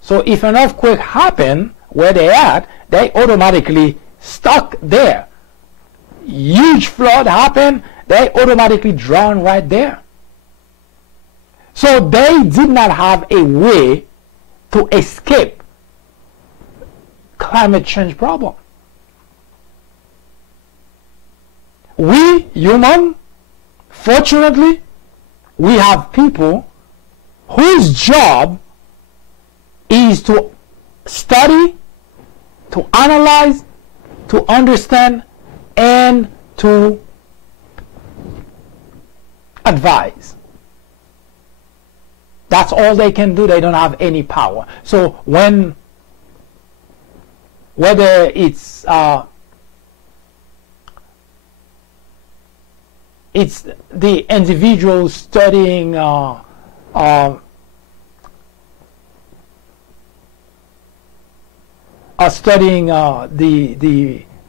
So if an earthquake happened where they at, they automatically stuck there. Huge flood happened, they automatically drown right there. So they did not have a way to escape climate change problem. We human, fortunately, we have people whose job is to study, to analyze, to understand, and to advise. That's all they can do. They don't have any power. So whether it's the individual studying the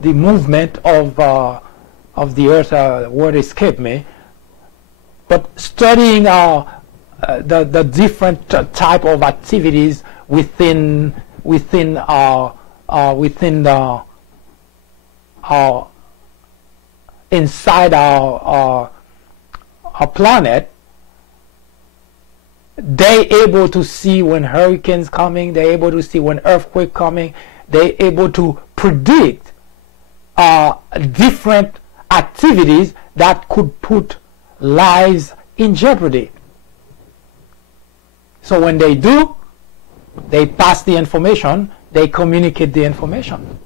movement of the earth, word escaped me, but studying the different type of activities within inside our planet. They able to see when hurricanes coming, they're able to see when earthquake coming, they're able to predict different activities that could put lives in jeopardy. So when they do, they pass the information, they communicate the information.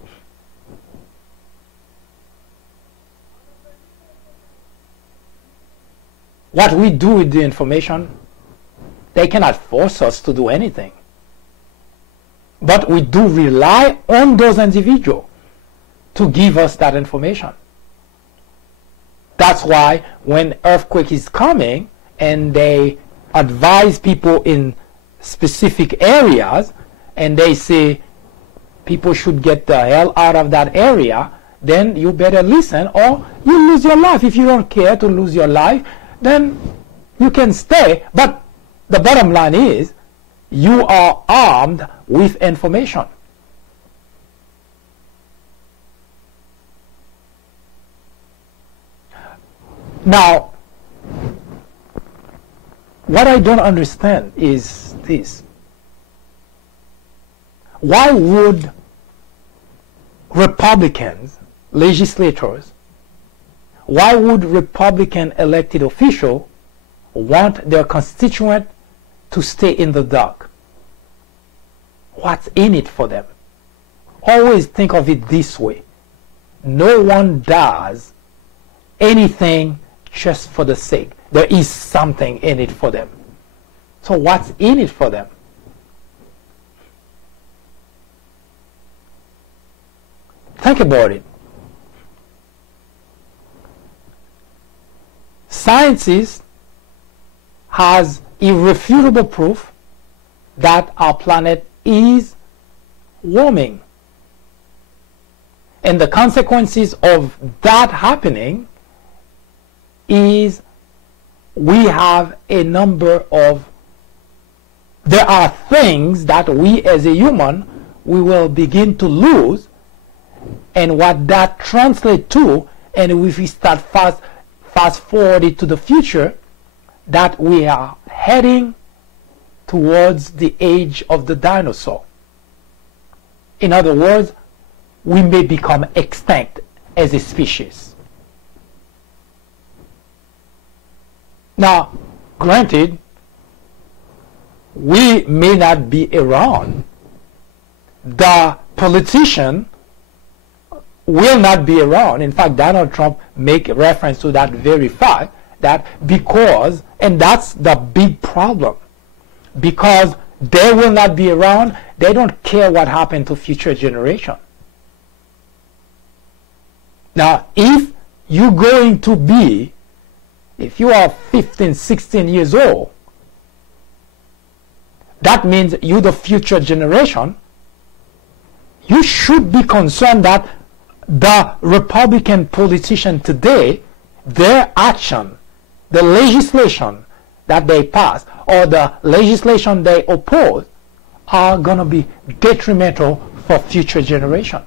What we do with the information, they cannot force us to do anything. But we do rely on those individuals to give us that information. That's why when earthquake is coming and they advise people in specific areas and they say people should get the hell out of that area, then you better listen or you lose your life. If you don't care to lose your life, then you can stay. But the bottom line is you are armed with information. Now, what I don't understand is this. Why would Republicans, legislators, why would Republican elected officials want their constituent to stay in the dark? What's in it for them? Always think of it this way. No one does anything just for the sake. There is something in it for them. So what's in it for them? Think about it. Scientists has irrefutable proof that our planet is warming. And the consequences of that happening is we have a number of, there are things that we as a human, we will begin to lose, and what that translates to, and if we start fast forwarding to the future, that we are heading towards the age of the dinosaur. In other words, we may become extinct as a species. Now, granted, we may not be around. The politician will not be around. In fact, Donald Trump make reference to that very fact, that because, and that's the big problem, because they will not be around, they don't care what happened to future generation. Now, if you're going to be, if you are 15, 16 years old, that means you're the future generation. You should be concerned that the Republican politician today their action, the legislation that they pass or the legislation they oppose are going to be detrimental for future generations.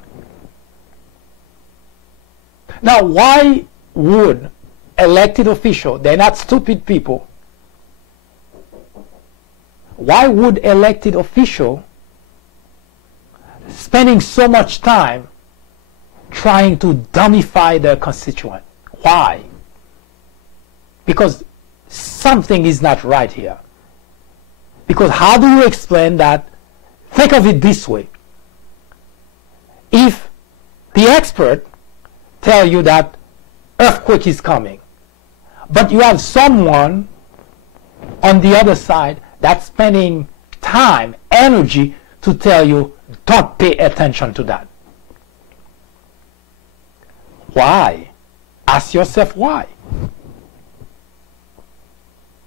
Now, why would elected officials, they're not stupid people, why would elected officials spending so much time trying to dumbify their constituent? Why? Because something is not right here. Because how do you explain that? Think of it this way. If the expert tell you that earthquake is coming, but you have someone on the other side that's spending time, energy to tell you don't pay attention to that. Why? Ask yourself why.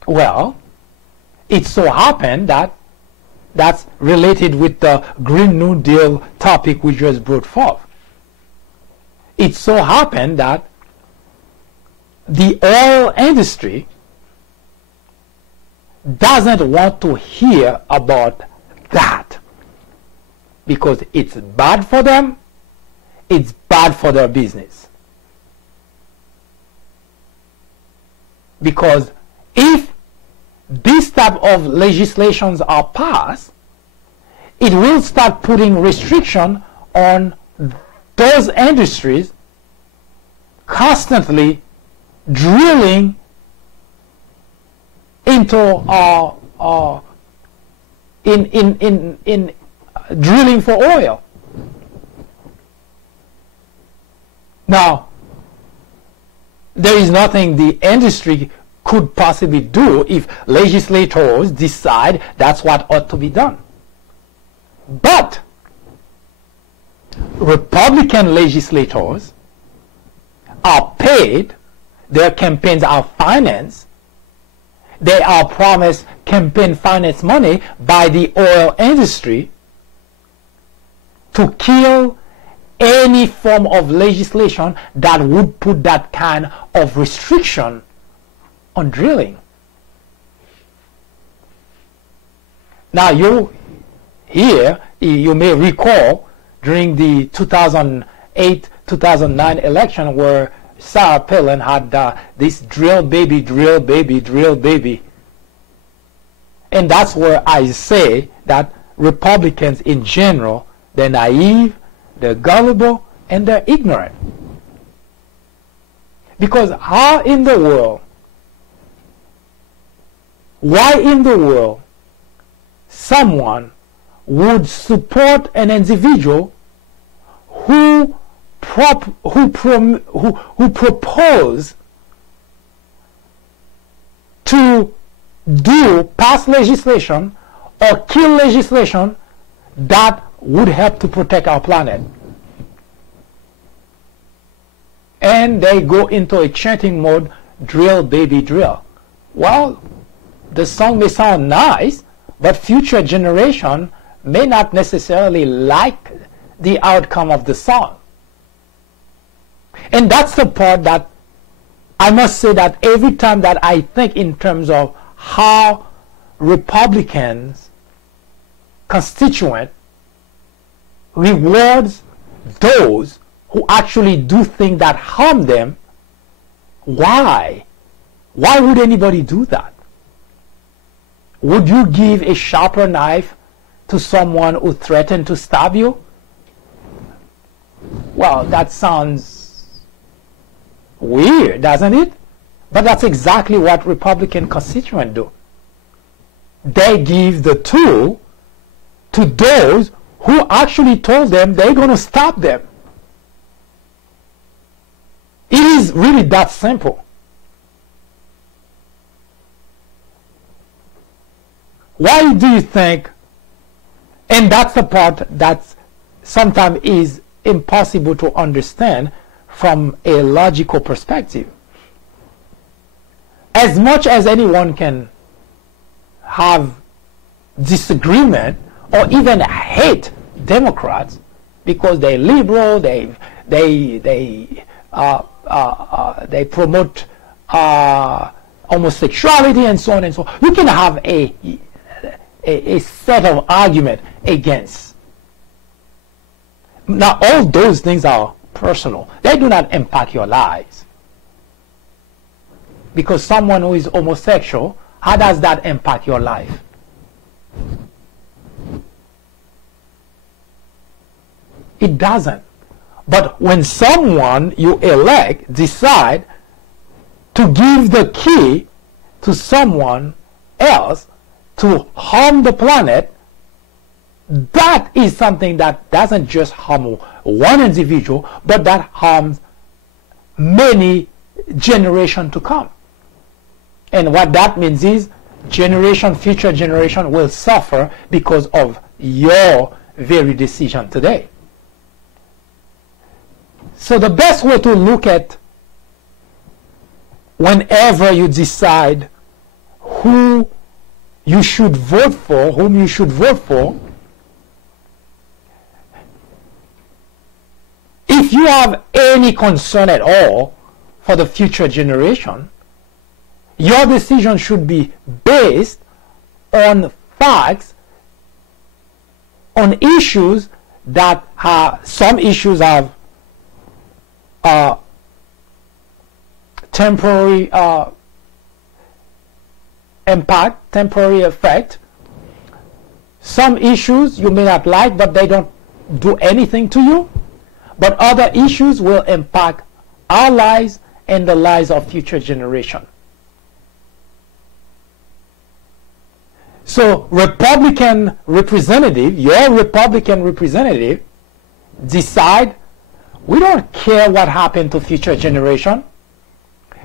Well, it so happened that that's related with the Green New Deal topic we just brought forth. It so happened that the oil industry doesn't want to hear about that because it's bad for them, it's bad for their business. Because if this type of legislations are passed, it will start putting restriction on those industries constantly drilling into in drilling for oil. Now, there is nothing the industry could possibly do if legislators decide that's what ought to be done. But Republican legislators are paid, their campaigns are financed, they are promised campaign finance money by the oil industry to kill any form of legislation that would put that kind of restriction on drilling. Now you may recall during the 2008-2009 election where Sarah Palin had this drill baby. And that's where I say that Republicans in general, they're naive, they're gullible, and they're ignorant. Because why in the world someone would support an individual who propose to pass legislation or kill legislation that would help to protect our planet? And they go into a chanting mode, drill baby drill. Well, the song may sound nice, but future generation may not necessarily like the outcome of the song. And that's the part that I must say that every time that I think in terms of how Republicans constituent rewards those who actually do things that harm them, why? Why would anybody do that? Would you give a sharper knife to someone who threatened to stab you? Well, that sounds weird, doesn't it? But that's exactly what Republican constituents do. They give the tool to those who actually told them they're going to stop them. It is really that simple. Why do you think, and that's the part that sometimes is impossible to understand from a logical perspective. As much as anyone can have disagreement or even hate Democrats because they're liberal, they they promote homosexuality and so on and so on. You can have a set of argument against. Now, all those things are personal. They do not impact your lives. Because someone who is homosexual, how does that impact your life? It doesn't. But when someone you elect decide to give the key to someone else to harm the planet, that is something that doesn't just harm one individual, but that harms many generations to come. And what that means is future generation will suffer because of your very decision today. So the best way to look at whenever you decide whom you should vote for, if you have any concern at all for the future generation, your decision should be based on facts, on issues that some issues have temporary impact, temporary effect. Some issues you may not like, but they don't do anything to you. But other issues will impact our lives and the lives of future generations. So your Republican representative decide, we don't care what happened to future generation.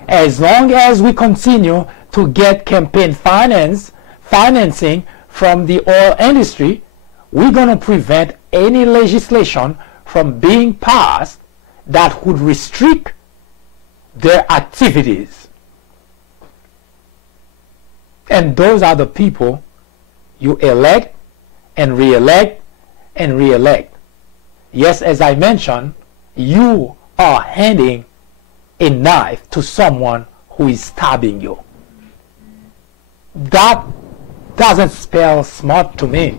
As long as we continue to get campaign financing from the oil industry, we're going to prevent any legislation from being passed that would restrict their activities. And those are the people you elect and re-elect and re-elect. Yes, as I mentioned, you are handing a knife to someone who is stabbing you. That doesn't spell smart to me.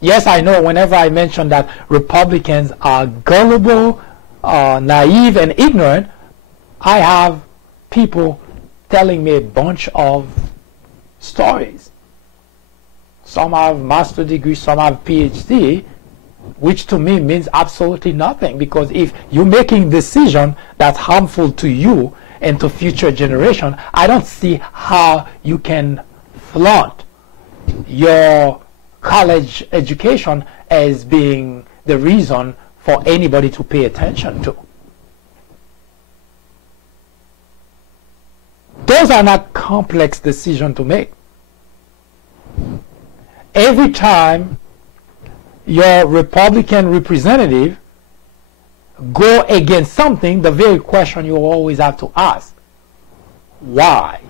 Yes, I know whenever I mention that Republicans are gullible, naive, and ignorant, I have people telling me a bunch of stories. Some have master's degrees, some have PhD, which to me means absolutely nothing, because if you're making decision that's harmful to you and to future generation, I don't see how you can flaunt your college education as being the reason for anybody to pay attention to. Those are not complex decisions to make. Every time your Republican representative go against something, the very question you always have to ask, why?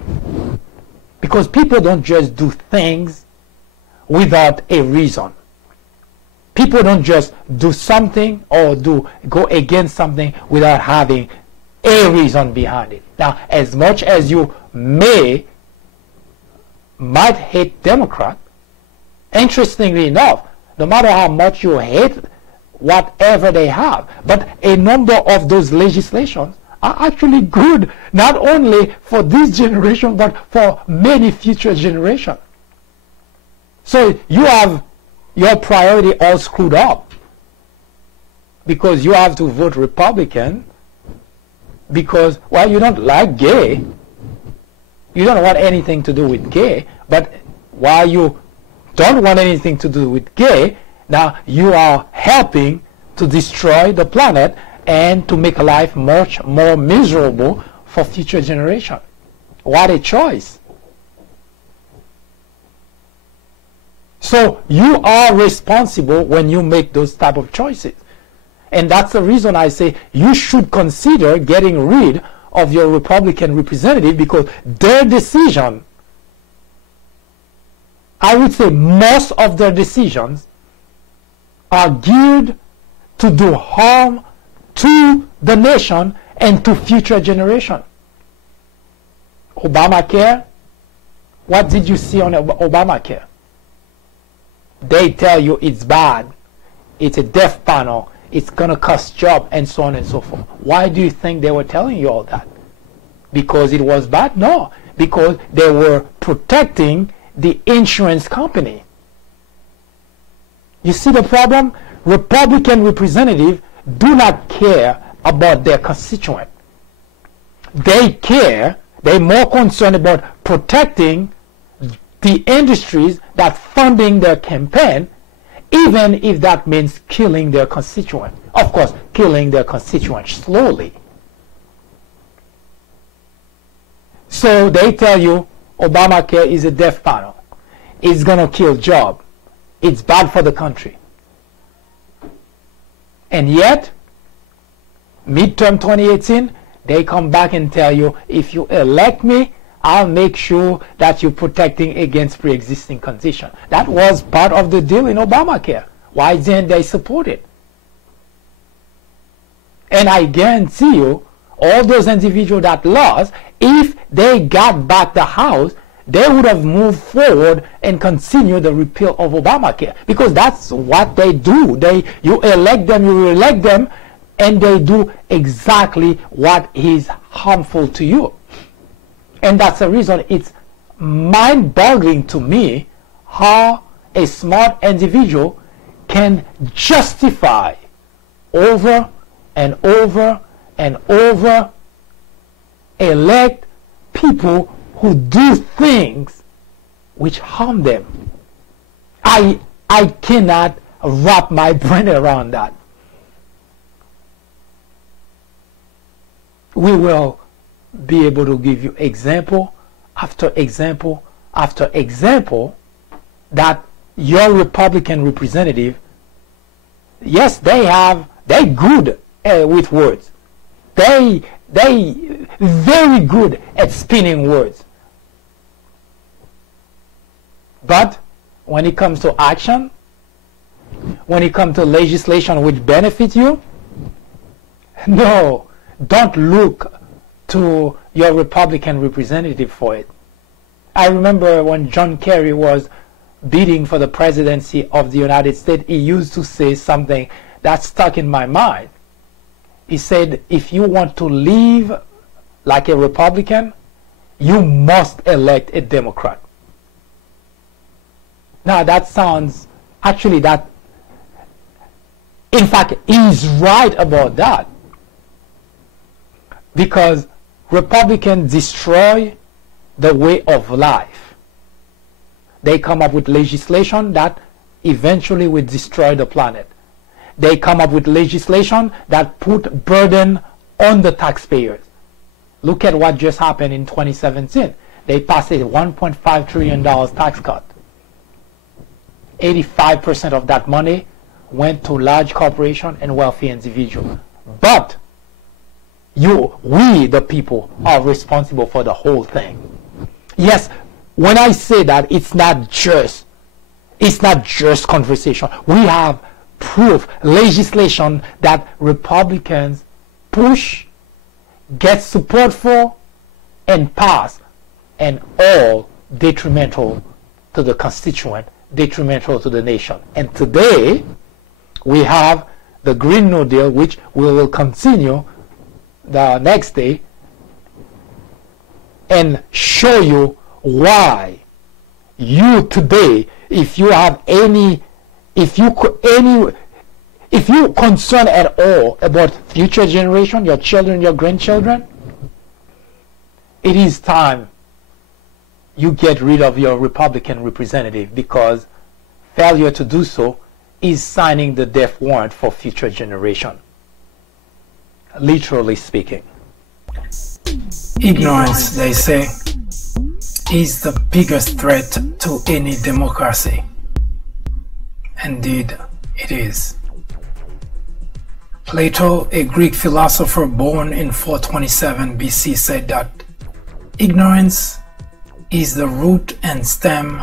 Because people don't just do things without a reason. People don't just do something or go against something without having a reason behind it. Now, as much as you might hate Democrats, interestingly enough, no matter how much you hate whatever they have, but a number of those legislations are actually good, not only for this generation, but for many future generations. So you have your priority all screwed up because you have to vote Republican because, well, you don't like gay. You don't want anything to do with gay, but while you don't want anything to do with gay, now you are helping to destroy the planet and to make life much more miserable for future generations. What a choice. So you are responsible when you make those type of choices. And that's the reason I say you should consider getting rid of your Republican representative, because their decision, I would say most of their decisions, are geared to do harm to the nation and to future generations. Obamacare, what did you see on Obamacare? They tell you it's bad, it's a death panel, it's going to cost jobs, and so on and so forth. Why do you think they were telling you all that? Because it was bad? No, because they were protecting the insurance company. You see the problem? Republican representatives do not care about their constituent. They're more concerned about protecting the industries that funding their campaign, even if that means killing their constituent. Of course, killing their constituent slowly. So they tell you Obamacare is a death panel. It's going to kill jobs. It's bad for the country. And yet, midterm 2018, they come back and tell you, if you elect me, I'll make sure that you're protecting against pre-existing conditions. That was part of the deal in Obamacare. Why didn't they support it? And I guarantee you, all those individuals that lost, if they got back the House, they would have moved forward and continued the repeal of Obamacare, because that's what they do. You elect them, you re-elect them, and they do exactly what is harmful to you. And that's the reason it's mind-boggling to me how a smart individual can justify over and over and over elect people who do things which harm them. I cannot wrap my brain around that. We will be able to give you example after example after example that your Republican representative, yes, they're good with words. They very good at spinning words. But when it comes to action, when it comes to legislation which benefits you, no, don't look to your Republican representative for it. I remember when John Kerry was bidding for the presidency of the United States, he used to say something that stuck in my mind. He said, if you want to live like a Republican, you must elect a Democrat. Now that sounds, actually that, in fact, he's right about that. Because Republicans destroy the way of life. They come up with legislation that eventually will destroy the planet. They come up with legislation that put burden on the taxpayers. Look at what just happened in 2017. They passed a $1.5 trillion tax cut. 85% of that money went to large corporations and wealthy individuals. But we, the people, are responsible for the whole thing. Yes, when I say that, it's not just conversation. We have proof, legislation that Republicans push, get support for, and pass, and all detrimental to the constituent, detrimental to the nation. And today, we have the Green New Deal, which we will continue the next day and show you why you today, if you concerned at all about future generation, your children, your grandchildren, it is time you get rid of your Republican representative, because failure to do so is signing the death warrant for future generation. Literally speaking. Ignorance, they say, is the biggest threat to any democracy. Indeed, it is. Plato, a Greek philosopher born in 427 BC, said that ignorance is the root and stem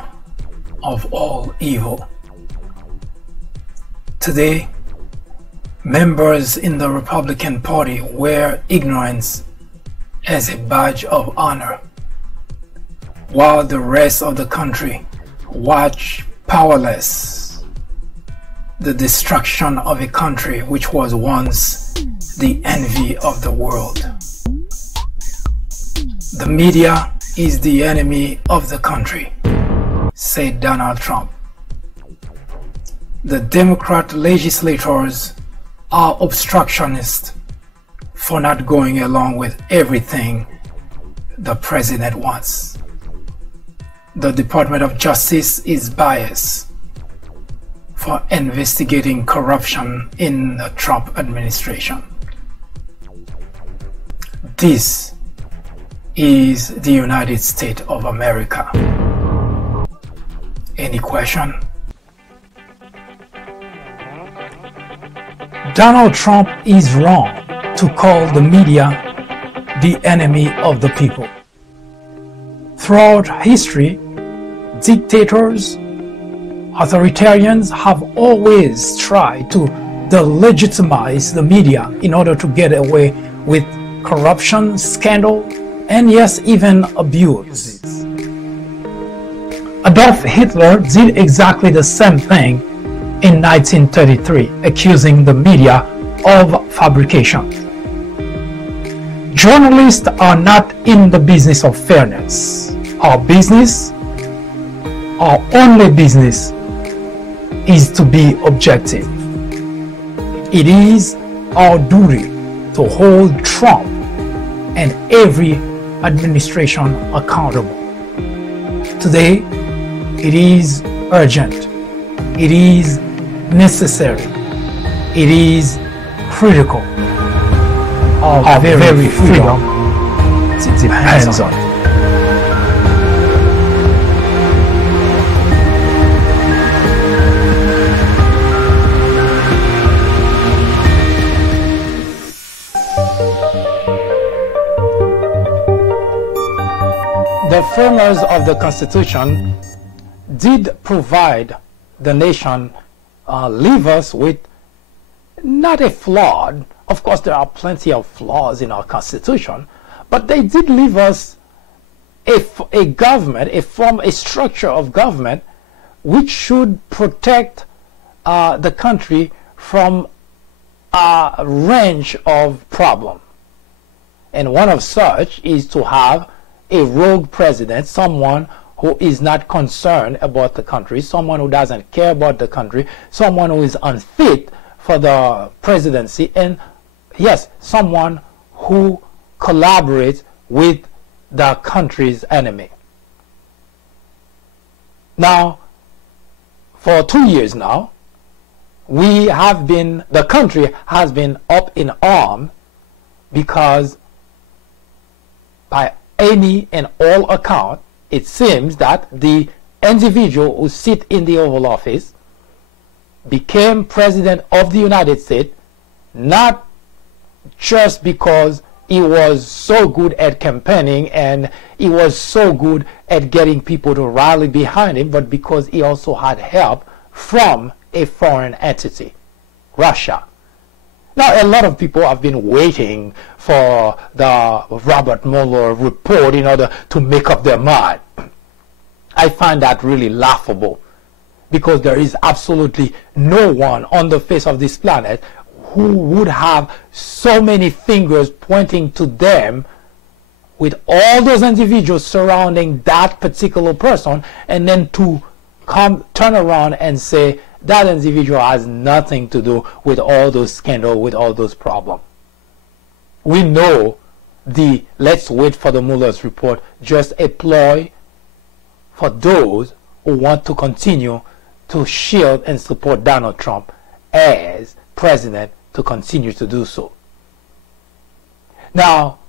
of all evil. Today, Members in the Republican Party wear ignorance as a badge of honor, while the rest of the country watch powerless the destruction of a country which was once the envy of the world. The media is the enemy of the country, said Donald Trump. The Democrat legislators are obstructionists for not going along with everything the president wants. The Department of Justice is biased for investigating corruption in the Trump administration. This is the United States of America. Any question? Donald Trump is wrong to call the media the enemy of the people. Throughout history, dictators, authoritarians have always tried to delegitimize the media in order to get away with corruption, scandal, and yes, even abuse. Adolf Hitler did exactly the same thing in 1933, accusing the media of fabrication. Journalists are not in the business of fairness. Our only business is to be objective. It is our duty to hold Trump and every administration accountable. Today, it is urgent. It is necessary. It is critical. Our very freedom depends on it. The framers of the Constitution did provide the nation, leave us with not a flawed, of course there are plenty of flaws in our Constitution, but they did leave us a government, a structure of government which should protect the country from a range of problems. And one of such is to have a rogue president, someone who is not concerned about the country, someone who doesn't care about the country, someone who is unfit for the presidency, and yes, someone who collaborates with the country's enemy. Now, for 2 years now, the country has been up in arms because by any and all account, it seems that the individual who sits in the Oval Office became President of the United States not just because he was so good at campaigning and he was so good at getting people to rally behind him, but because he also had help from a foreign entity, Russia. Now, a lot of people have been waiting for the Robert Mueller report in order to make up their mind. I find that really laughable because there is absolutely no one on the face of this planet who would have so many fingers pointing to them with all those individuals surrounding that particular person, and then to turn around and say that individual has nothing to do with all those scandals, with all those problems. We know the let's wait for the Mueller's report just a ploy for those who want to continue to shield and support Donald Trump as president, to continue to do so. Now,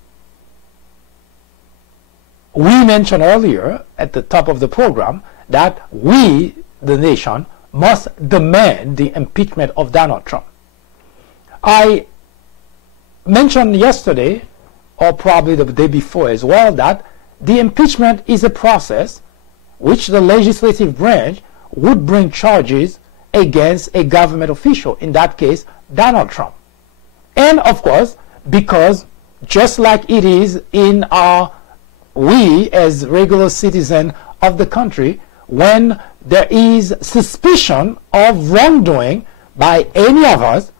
we mentioned earlier at the top of the program that we, the nation, must demand the impeachment of Donald Trump. I mentioned yesterday, or probably the day before as well, that the impeachment is a process which the legislative branch would bring charges against a government official, in that case, Donald Trump. And of course, because just like it is in we as regular citizens of the country, when there is suspicion of wrongdoing by any of us,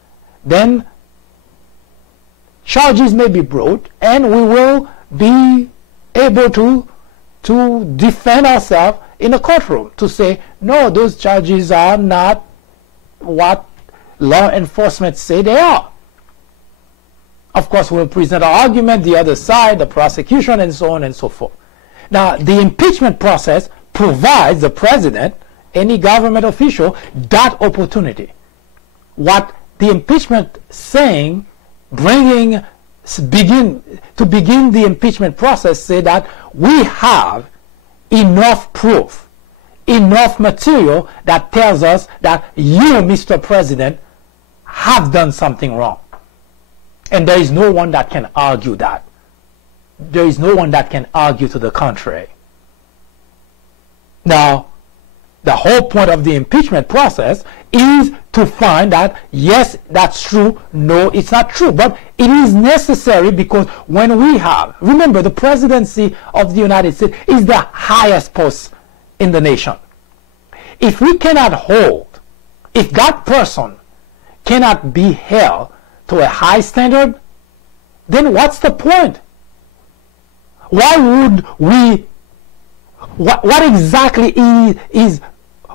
then charges may be brought and we will be able to defend ourselves in a courtroom, to say, no, those charges are not what law enforcement say they are. Of course, we'll present our argument, the other side, the prosecution, and so on and so forth. Now, the impeachment process provides the president, any government official, that opportunity. What the impeachment saying, begin the impeachment process, say that we have enough proof, enough material that tells us that you, Mr. President, have done something wrong. And there is no one that can argue that. There is no one that can argue to the contrary. Now, the whole point of the impeachment process is to find that, yes, that's true, no, it's not true. But it is necessary because when we have, remember, the presidency of the United States is the highest post in the nation. If we cannot hold, if that person cannot be held to a high standard, then what's the point? Why would we, what exactly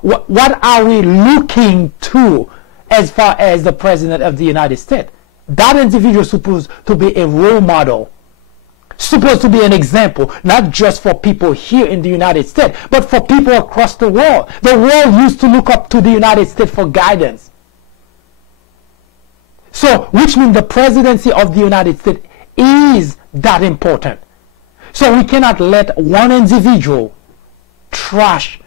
what are we looking to as far as the President of the United States? That individual is supposed to be a role model, supposed to be an example, not just for people here in the United States, but for people across the world. The world used to look up to the United States for guidance. So, which means the presidency of the United States is that important. So we cannot let one individual trash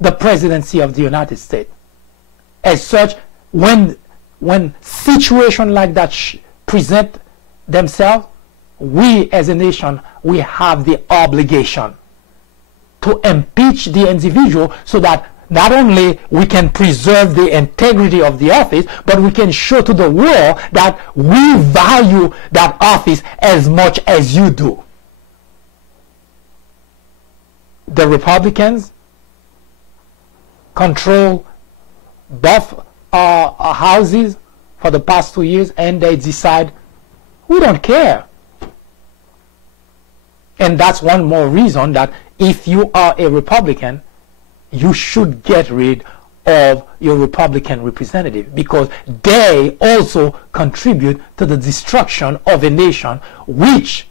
the presidency of the United States. As such, when situations like that present themselves, we as a nation, we have the obligation to impeach the individual so that not only we can preserve the integrity of the office, but we can show to the world that we value that office as much as you do. The Republicans control both houses for the past 2 years, and they decide, we don't care. And that's one more reason that if you are a Republican, you should get rid of your Republican representative, because they also contribute to the destruction of a nation which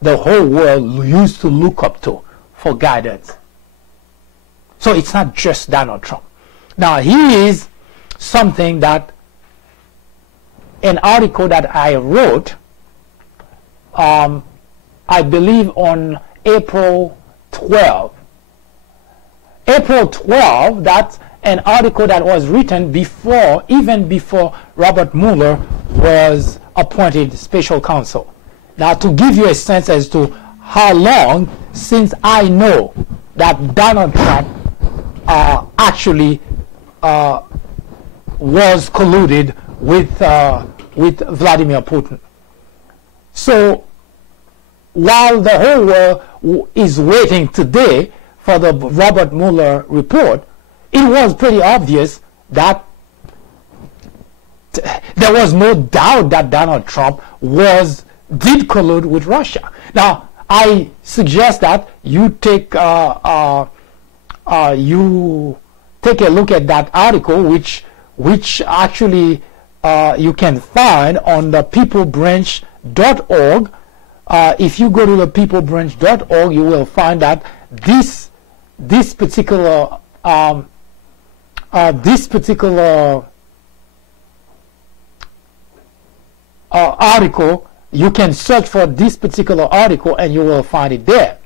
the whole world used to look up to for guidance. So it's not just Donald Trump. Now, here is something that, an article that I wrote, I believe on April 12. April 12, that's an article that was written before, even before Robert Mueller was appointed special counsel. Now, to give you a sense as to how long since I know that Donald Trump actually was colluded with Vladimir Putin. So, while the whole world is waiting today for the Robert Mueller report, it was pretty obvious that there was no doubt that Donald Trump did collude with Russia. Now, I suggest that you take a look at that article, which actually you can find on the peoplebranch.org. If you go to the peoplebranch.org, you will find that this particular article, you can search for this particular article and you will find it there.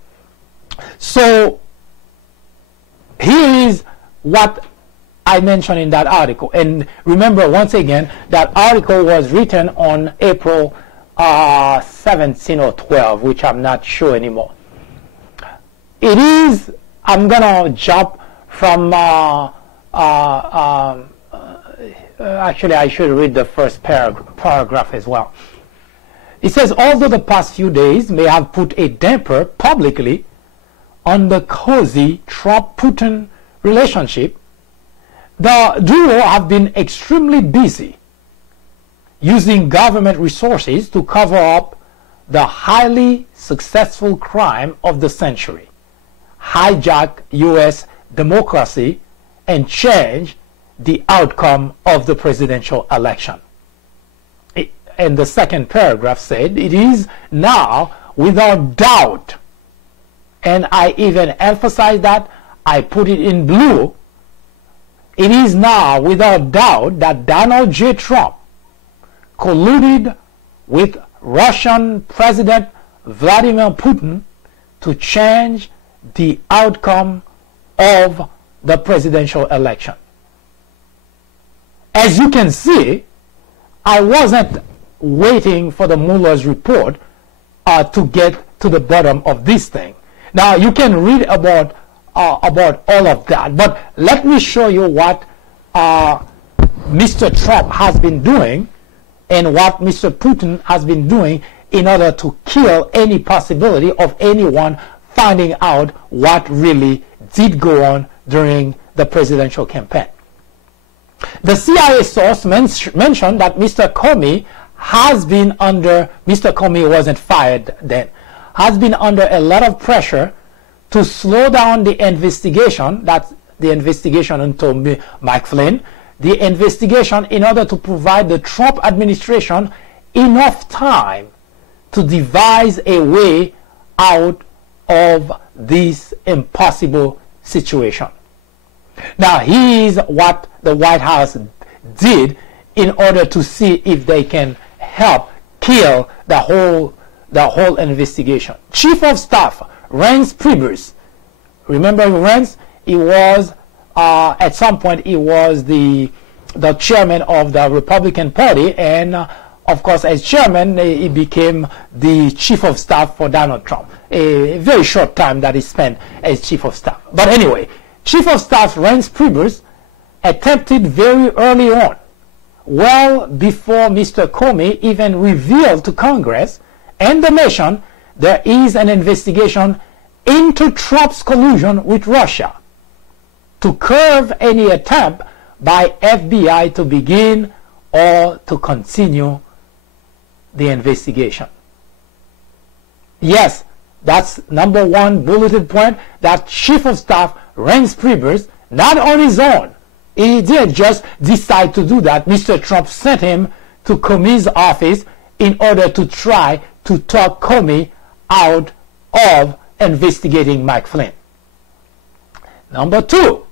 So here is what I mentioned in that article. And remember, once again, that article was written on April 17 or 12, which I'm not sure anymore. It is, I'm going to jump from actually I should read the first paragraph as well. It says, although the past few days may have put a damper publicly on the cozy Trump-Putin relationship, the duo have been extremely busy using government resources to cover up the highly successful crime of the century, hijack U.S. democracy, and change the outcome of the presidential election. And the second paragraph said, it is now without doubt, and I even emphasize that, I put it in blue, it is now without doubt that Donald J. Trump colluded with Russian President Vladimir Putin to change the outcome of the presidential election. As you can see, I wasn't waiting for the Mueller's report to get to the bottom of this thing. Now, you can read about all of that, but let me show you what Mr. Trump has been doing and what Mr. Putin has been doing in order to kill any possibility of anyone finding out what really did go on during the presidential campaign. The CIA source mentioned that Mr. Comey has been under, Mr. Comey wasn't fired then, has been under a lot of pressure to slow down the investigation, that's the investigation into Mike Flynn, the investigation in order to provide the Trump administration enough time to devise a way out of this impossible situation. Now, here's what the White House did in order to see if they can help kill the whole investigation. Chief of Staff Reince Priebus, remember Reince? He was at some point he was the chairman of the Republican Party, and of course, as chairman, he became the chief of staff for Donald Trump. A very short time that he spent as chief of staff. But anyway, Chief of Staff Reince Priebus attempted very early on, well before Mr. Comey even revealed to Congress and the nation there is an investigation into Trump's collusion with Russia, to curb any attempt by FBI to begin or to continue the investigation. Yes, that's number one bulleted point, that Chief of Staff Reince Priebus, not on his own, he didn't just decide to do that. Mr. Trump sent him to Comey's office in order to try to talk Comey out of investigating Mike Flynn. Number two,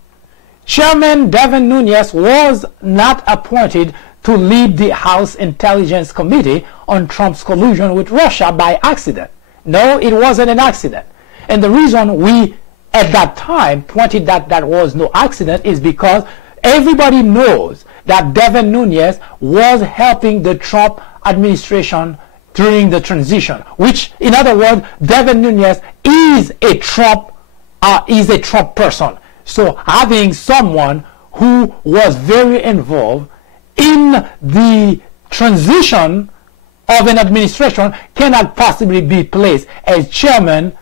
Chairman Devin Nunes was not appointed to lead the House Intelligence Committee on Trump's collusion with Russia by accident. No, it wasn't an accident. And the reason we at that time pointed that that was no accident is because everybody knows that Devin Nunes was helping the Trump administration during the transition, which, in other words, Devin Nunes is a Trump person. So having someone who was very involved in the transition of an administration cannot possibly be placed as chairman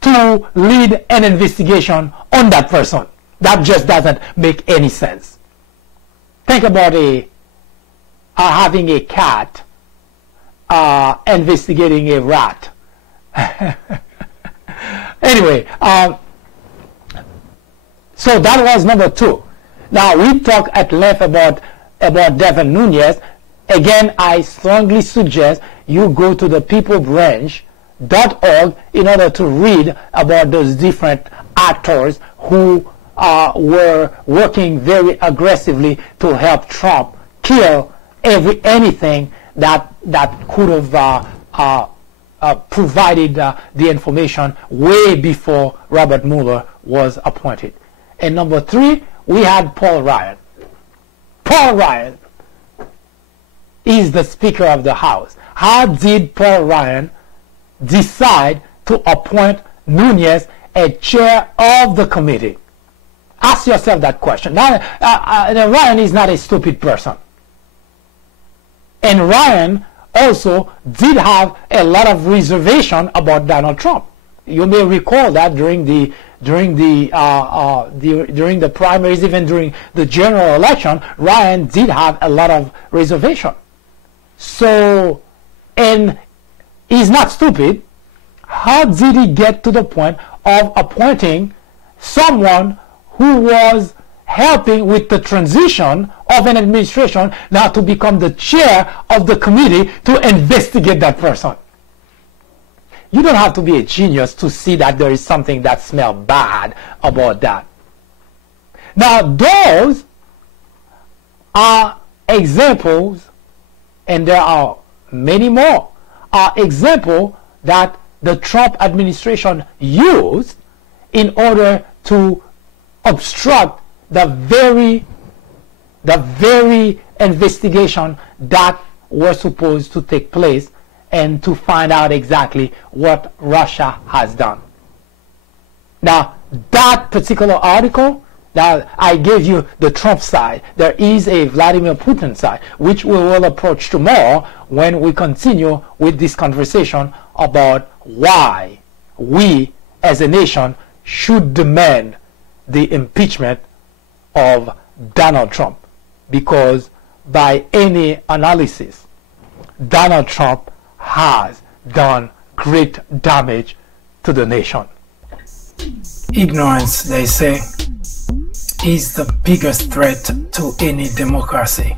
to lead an investigation on that person. That just doesn't make any sense. Think about having a cat investigating a rat. Anyway, so that was number two. Now we talk at length about Devin Nunes. Again, I strongly suggest you go to the peoplebranch.org in order to read about those different actors who were working very aggressively to help Trump kill anything that could have provided the information way before Robert Mueller was appointed. And number three, we had Paul Ryan. Paul Ryan is the Speaker of the House. How did Paul Ryan decide to appoint Nunes as chair of the committee? Ask yourself that question. Now, Ryan is not a stupid person. And Ryan also did have a lot of reservation about Donald Trump. You may recall that during the primaries, even during the general election, Ryan did have a lot of reservation. So, and he's not stupid. How did he get to the point of appointing someone who was helping with the transition of an administration now to become the chair of the committee to investigate that person? You don't have to be a genius to see that there is something that smells bad about that. Now, those are examples, and there are many more, are examples that the Trump administration used in order to obstruct the very investigation that was supposed to take place and to find out exactly what Russia has done. Now, that particular article, now I gave you the Trump side. There is a Vladimir Putin side, which we will approach tomorrow when we continue with this conversation about why we as a nation should demand the impeachment of Donald Trump. Because by any analysis, Donald Trump has done great damage to the nation. Ignorance, they say, is the biggest threat to any democracy.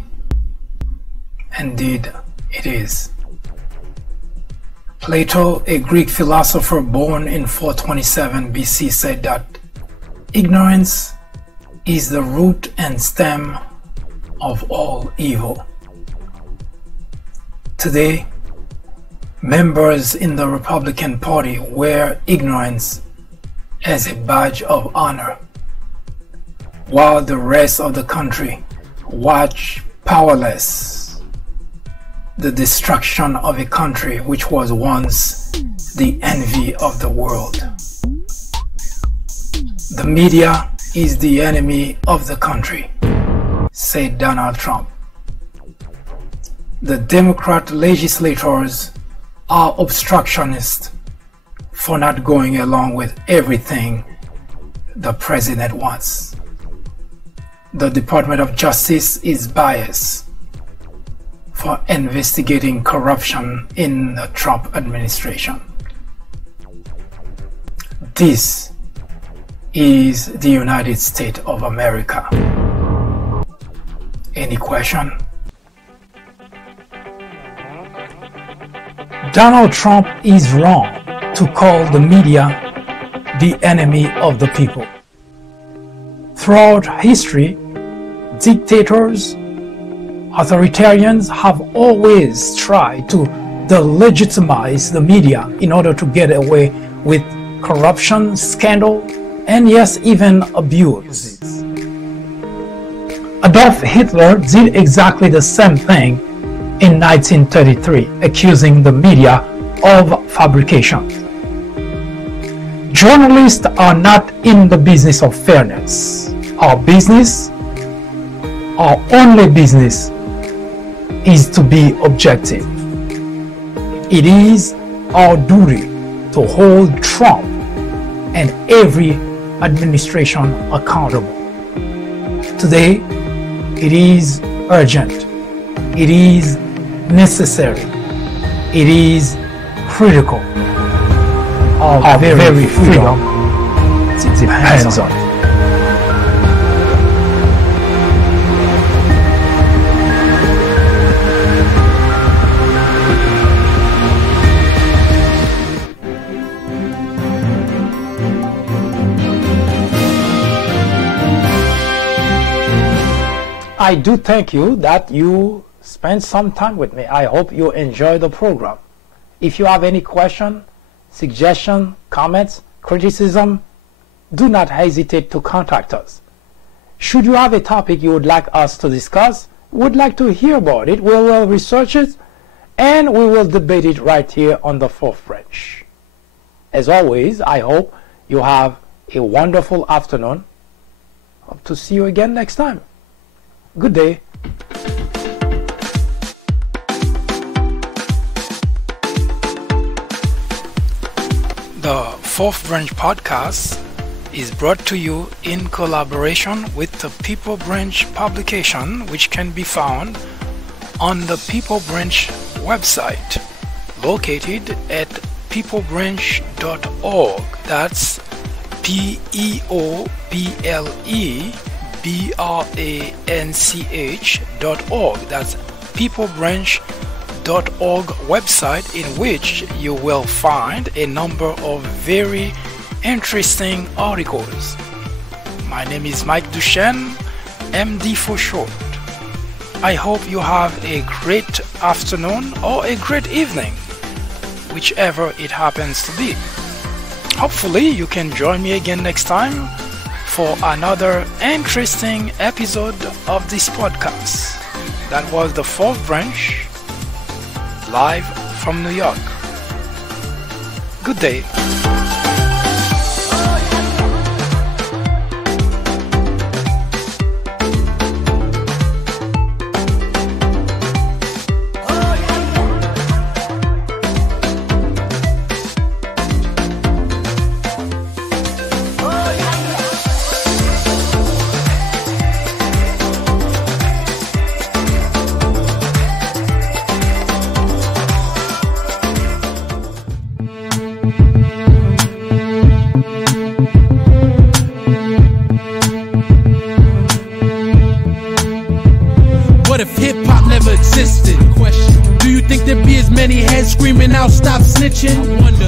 Indeed, it is. Plato, a Greek philosopher born in 427 BC, said that ignorance is the root and stem of all evil. Today, members in the Republican Party wear ignorance as a badge of honor, while the rest of the country watch powerless the destruction of a country which was once the envy of the world. The media is the enemy of the country, said Donald Trump. The Democrat legislators are obstructionists for not going along with everything the president wants. The Department of Justice is biased for investigating corruption in the Trump administration. This is the United States of America. Any question? Donald Trump is wrong to call the media the enemy of the people. Throughout history, dictators, authoritarians have always tried to delegitimize the media in order to get away with corruption, scandal, and yes, even abuse. Adolf Hitler did exactly the same thing in 1933, accusing the media of fabrication. Journalists are not in the business of fairness. Our only business is to be objective. It is our duty to hold Trump and every administration accountable. Today, it is urgent. It is necessary. It is critical. Our very freedom depends on it. I do thank you that you spent some time with me. I hope you enjoy the program. If you have any question, suggestion, comments, criticism, do not hesitate to contact us. Should you have a topic you would like us to discuss, would like to hear about it, we will research it and we will debate it right here on the Fourth Branch. As always, I hope you have a wonderful afternoon. Hope to see you again next time. Good day. The Fourth Branch podcast is brought to you in collaboration with the People Branch publication, which can be found on the People Branch website located at peoplebranch.org. That's peoplebranch.org. That's peoplebranch.org website, in which you will find a number of very interesting articles. My name is Mike Duchesne, MD for short. I hope you have a great afternoon or a great evening, whichever it happens to be. Hopefully you can join me again next time for another interesting episode of this podcast. That was the Fourth Branch, live from New York. Good day. What if hip-hop never existed? Do you think there'd be as many heads screaming out, stop snitching?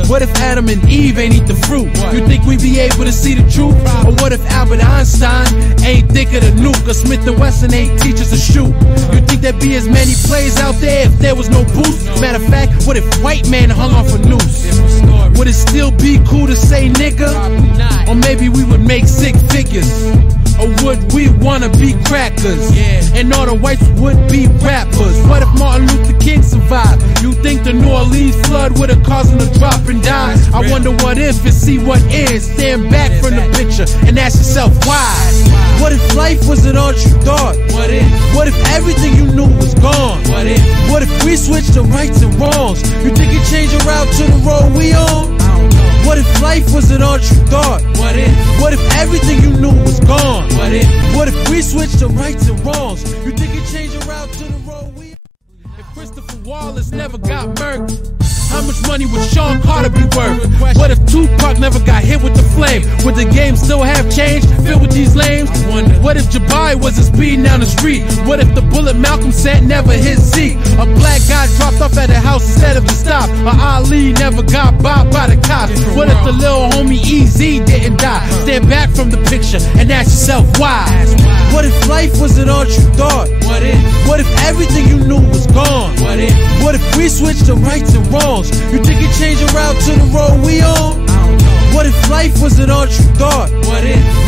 What if Adam and Eve ain't eat the fruit? You think we'd be able to see the truth? Or what if Albert Einstein ain't think of the nuke? Or Smith & Wesson ain't teach us to shoot? You think there'd be as many plays out there if there was no boost? Matter of fact, what if white man hung off a noose? Would it still be cool to say nigga? Or maybe we would make sick figures? Or would we wanna be crackers? And all the whites would be rappers? What if Martin Luther King survived? You think the New Orleans flood would've caused him to drop and die? I wonder what if and see what is. Stand back from the picture and ask yourself why. What if life wasn't all you thought? What if everything you knew was gone? What if we switched to rights and wrongs? You think you'd change your route to the road we on? What if life wasn't all you thought? What if everything you knew was gone? What if we switched to rights and wrongs? You think you'd change your route to the road we on? If Christopher Wallace never got murked, how much money would Sean Carter be worth? What if Tupac never got hit with the flame? Would the game still have change filled with these lames? What if Jabari wasn't speeding down the street? What if the bullet Malcolm sent never hit Zeke? A black guy dropped off at the house instead of the stop? Or Ali never got bopped by the cops? What if the little homie EZ didn't die? Stand back from the picture and ask yourself why. What if life wasn't all you thought? What if everything you knew was gone? What if we switched to rights and wrongs? You think you'd change your route to the road we on? What if life wasn't all you thought?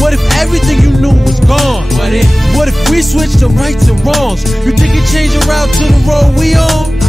What if everything you knew was gone? What if we switched to rights and wrongs? You think you'd change your route to the road we on?